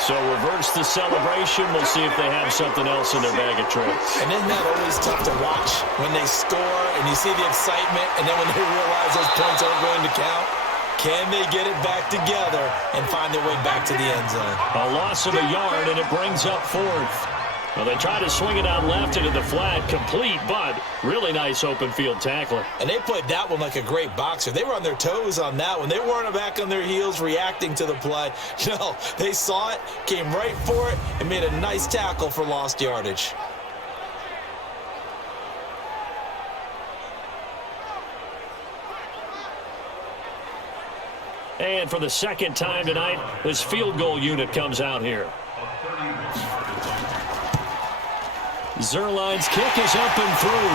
So reverse the celebration. We'll see if they have something else in their bag of tricks. And isn't that always tough to watch when they score and you see the excitement, and then when they realize those points aren't going to count? Can they get it back together and find their way back to the end zone? A loss of a yard, and it brings up 4th. Well, they try to swing it out left into the flat, complete, but really nice open field tackling. And they played that one like a great boxer. They were on their toes on that one. They weren't back on their heels reacting to the play. No, they saw it, came right for it, and made a nice tackle for lost yardage. And for the 2nd time tonight, this field goal unit comes out here. Zerline's kick is up and through.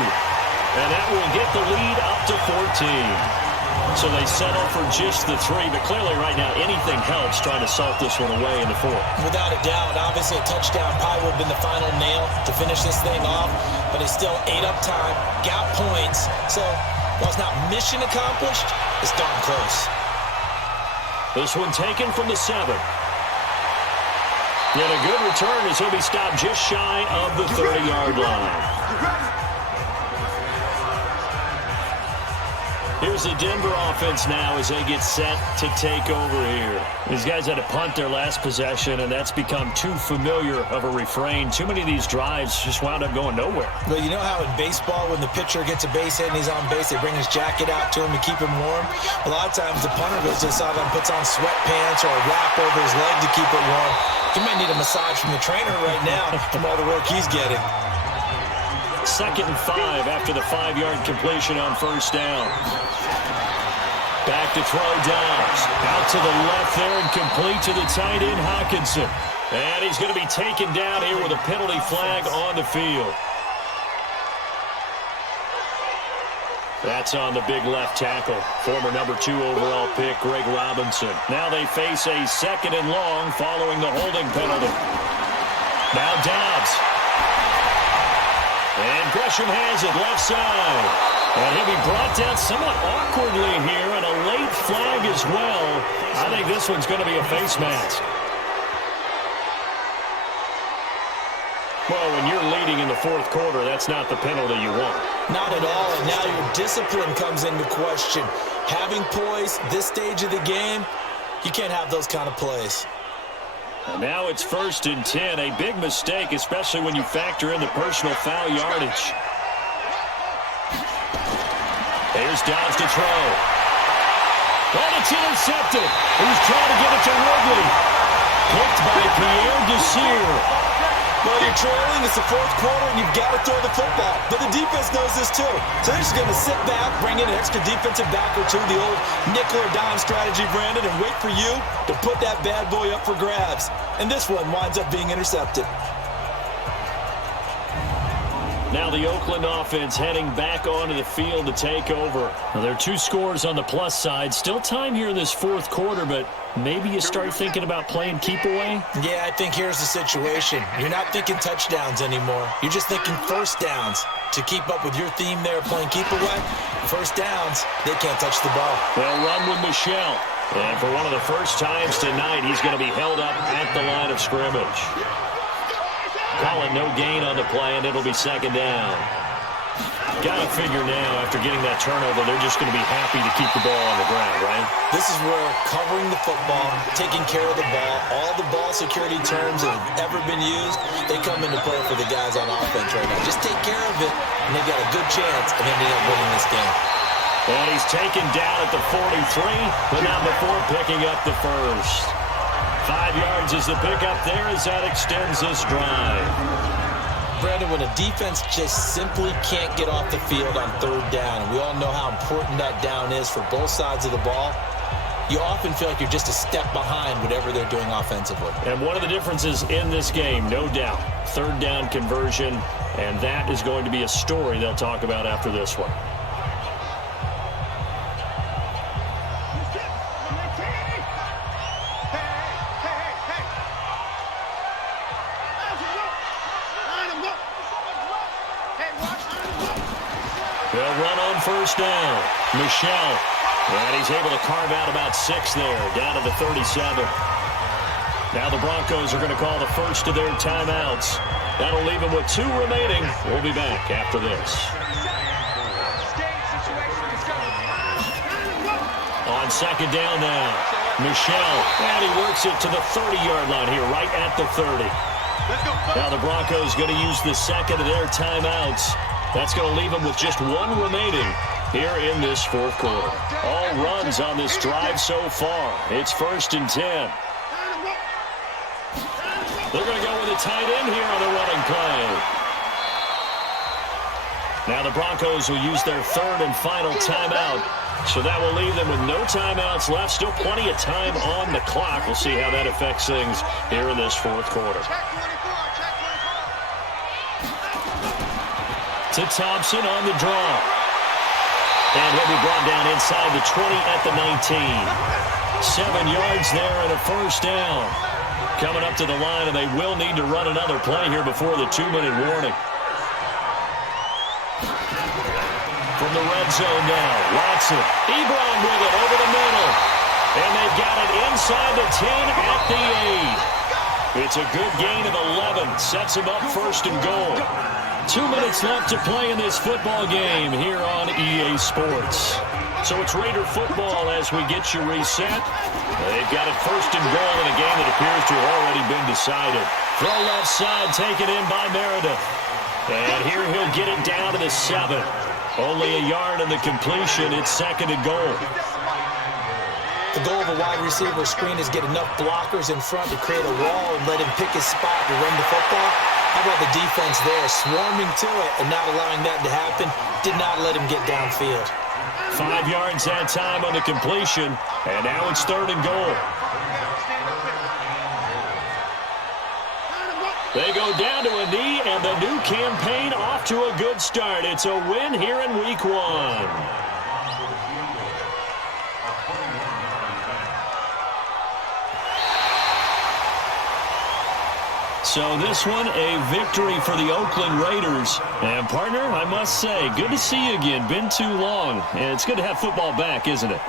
And that will get the lead up to 14. So they settle for just the 3. But clearly right now, anything helps trying to salt this one away in the 4th. Without a doubt, obviously a touchdown probably would have been the final nail to finish this thing off. But they still ate up time, got points. So while it's not mission accomplished, it's darn close. This one taken from the 7. And a good return as he'll be stopped just shy of the 30-yard line. Here's the Denver offense now as they get set to take over here. These guys had to punt their last possession, and that's become too familiar of a refrain. Too many of these drives just wound up going nowhere. Well, you know how in baseball, when the pitcher gets a base hit and he's on base, they bring his jacket out to him to keep him warm? A lot of times the punter goes to the sideline, puts on sweatpants or a wrap over his leg to keep it warm. He might need a massage from the trainer right now from all the work he's getting. 2nd and 5 after the 5-yard completion on 1st down. Back to throw Dobbs. Out to the left there and complete to the tight end Hawkinson. And he's going to be taken down here with a penalty flag on the field. That's on the big left tackle. Former number 2 overall pick, Greg Robinson. Now they face a 2nd and long following the holding penalty. Now Dobbs. And Gresham has it left side. And he'll be brought down somewhat awkwardly here, and a late flag as well. I think this one's going to be a face mask. Well, when you're leading in the 4th quarter, that's not the penalty you want. Not at all, and now your discipline comes into question. Having poise this stage of the game, you can't have those kind of plays. And now it's 1st and 10. A big mistake, especially when you factor in the personal foul yardage. Here's Dobbs to throw. And it's intercepted. He's trying to get it to Ridley. Picked by Pierre Desir. Well, you're trailing. It's the 4th quarter, and you've got to throw the football. But the defense knows this, too. So they're just going to sit back, bring in an extra defensive back or two, the old nickel or dime strategy, Brandon, and wait for you to put that bad boy up for grabs. And this one winds up being intercepted. Now the Oakland offense heading back onto the field to take over. Well, there are 2 scores on the plus side. Still time here in this 4th quarter, but maybe you start thinking about playing keep away? Yeah, I think here's the situation. You're not thinking touchdowns anymore. You're just thinking 1st downs. To keep up with your theme there playing keep away, 1st downs, they can't touch the ball. They'll run with Michel. And for one of the first times tonight, he's going to be held up at the line of scrimmage. Call it no gain on the play, and it'll be 2nd down. Got to figure now, after getting that turnover, they're just going to be happy to keep the ball on the ground, right? This is where covering the football, taking care of the ball, all the ball security terms that have ever been used, they come into play for the guys on offense right now. Just take care of it, and they've got a good chance of ending up winning this game. And he's taken down at the 43, but not before picking up the first. 5 yards is the pickup there as that extends this drive. Brandon, when a defense just simply can't get off the field on third down, and we all know how important that down is for both sides of the ball, you often feel like you're just a step behind whatever they're doing offensively. And one of the differences in this game, no doubt, third down conversion, and that is going to be a story they'll talk about after this one. They'll run on first down. Michelle. And he's able to carve out about 6 there, down to the 37. Now the Broncos are going to call the first of their timeouts. That'll leave them with 2 remaining. We'll be back after this. On second down now, Michelle. And he works it to the 30-yard line here, right at the 30. Now the Broncos going to use the second of their timeouts. That's going to leave them with just 1 remaining here in this fourth quarter. All runs on this drive so far. It's 1st and 10. They're going to go with a tight end here on the running play. Now the Broncos will use their 3rd and final timeout. So that will leave them with no timeouts left. Still plenty of time on the clock. We'll see how that affects things here in this fourth quarter. To Thompson on the draw. And he'll be brought down inside the 20 at the 19. 7 yards there and a first down. Coming up to the line, and they will need to run another play here before the 2-minute warning. From the red zone now, Watson. Ebron with it over the middle. And they've got it inside the 10 at the 8. It's a good gain of 11. Sets them up 1st and goal. 2 minutes left to play in this football game here on EA Sports. So it's Raider football as we get you reset. They've got it 1st and goal in a game that appears to have already been decided. Throw left side taken in by Meredith. And here he'll get it down to the 7. Only a yard in the completion. It's 2nd and goal. The goal of a wide receiver screen is get enough blockers in front to create a wall and let him pick his spot to run the football. How about the defense there, swarming to it and not allowing that to happen? Did not let him get downfield. 5 yards that time on the completion, and now it's 3rd and goal. They go down to a knee, and the new campaign off to a good start. It's a win here in Week 1. So this one, a victory for the Oakland Raiders. And, partner, I must say, good to see you again. Been too long. And it's good to have football back, isn't it?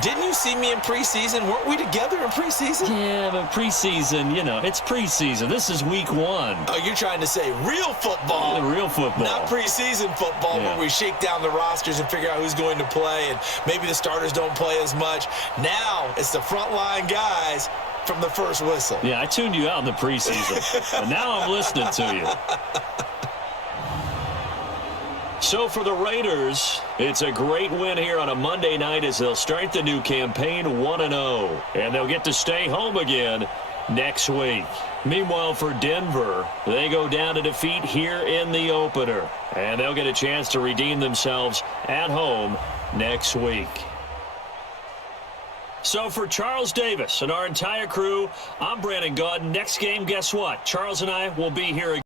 Didn't you see me in preseason? Weren't we together in preseason? Yeah, but preseason, you know, it's preseason. This is Week 1. Oh, you're trying to say real football. Yeah, real football. Not preseason football where we shake down the rosters and figure out who's going to play, and maybe the starters don't play as much. Now it's the frontline guys from the first whistle. Yeah, I tuned you out in the preseason, and now I'm listening to you. So for the Raiders, it's a great win here on a Monday night as they'll start the new campaign 1-0, and they'll get to stay home again next week. Meanwhile, for Denver, they go down to defeat here in the opener, and they'll get a chance to redeem themselves at home next week. So for Charles Davis and our entire crew, I'm Brandon Gaudin. Next game, guess what? Charles and I will be here again.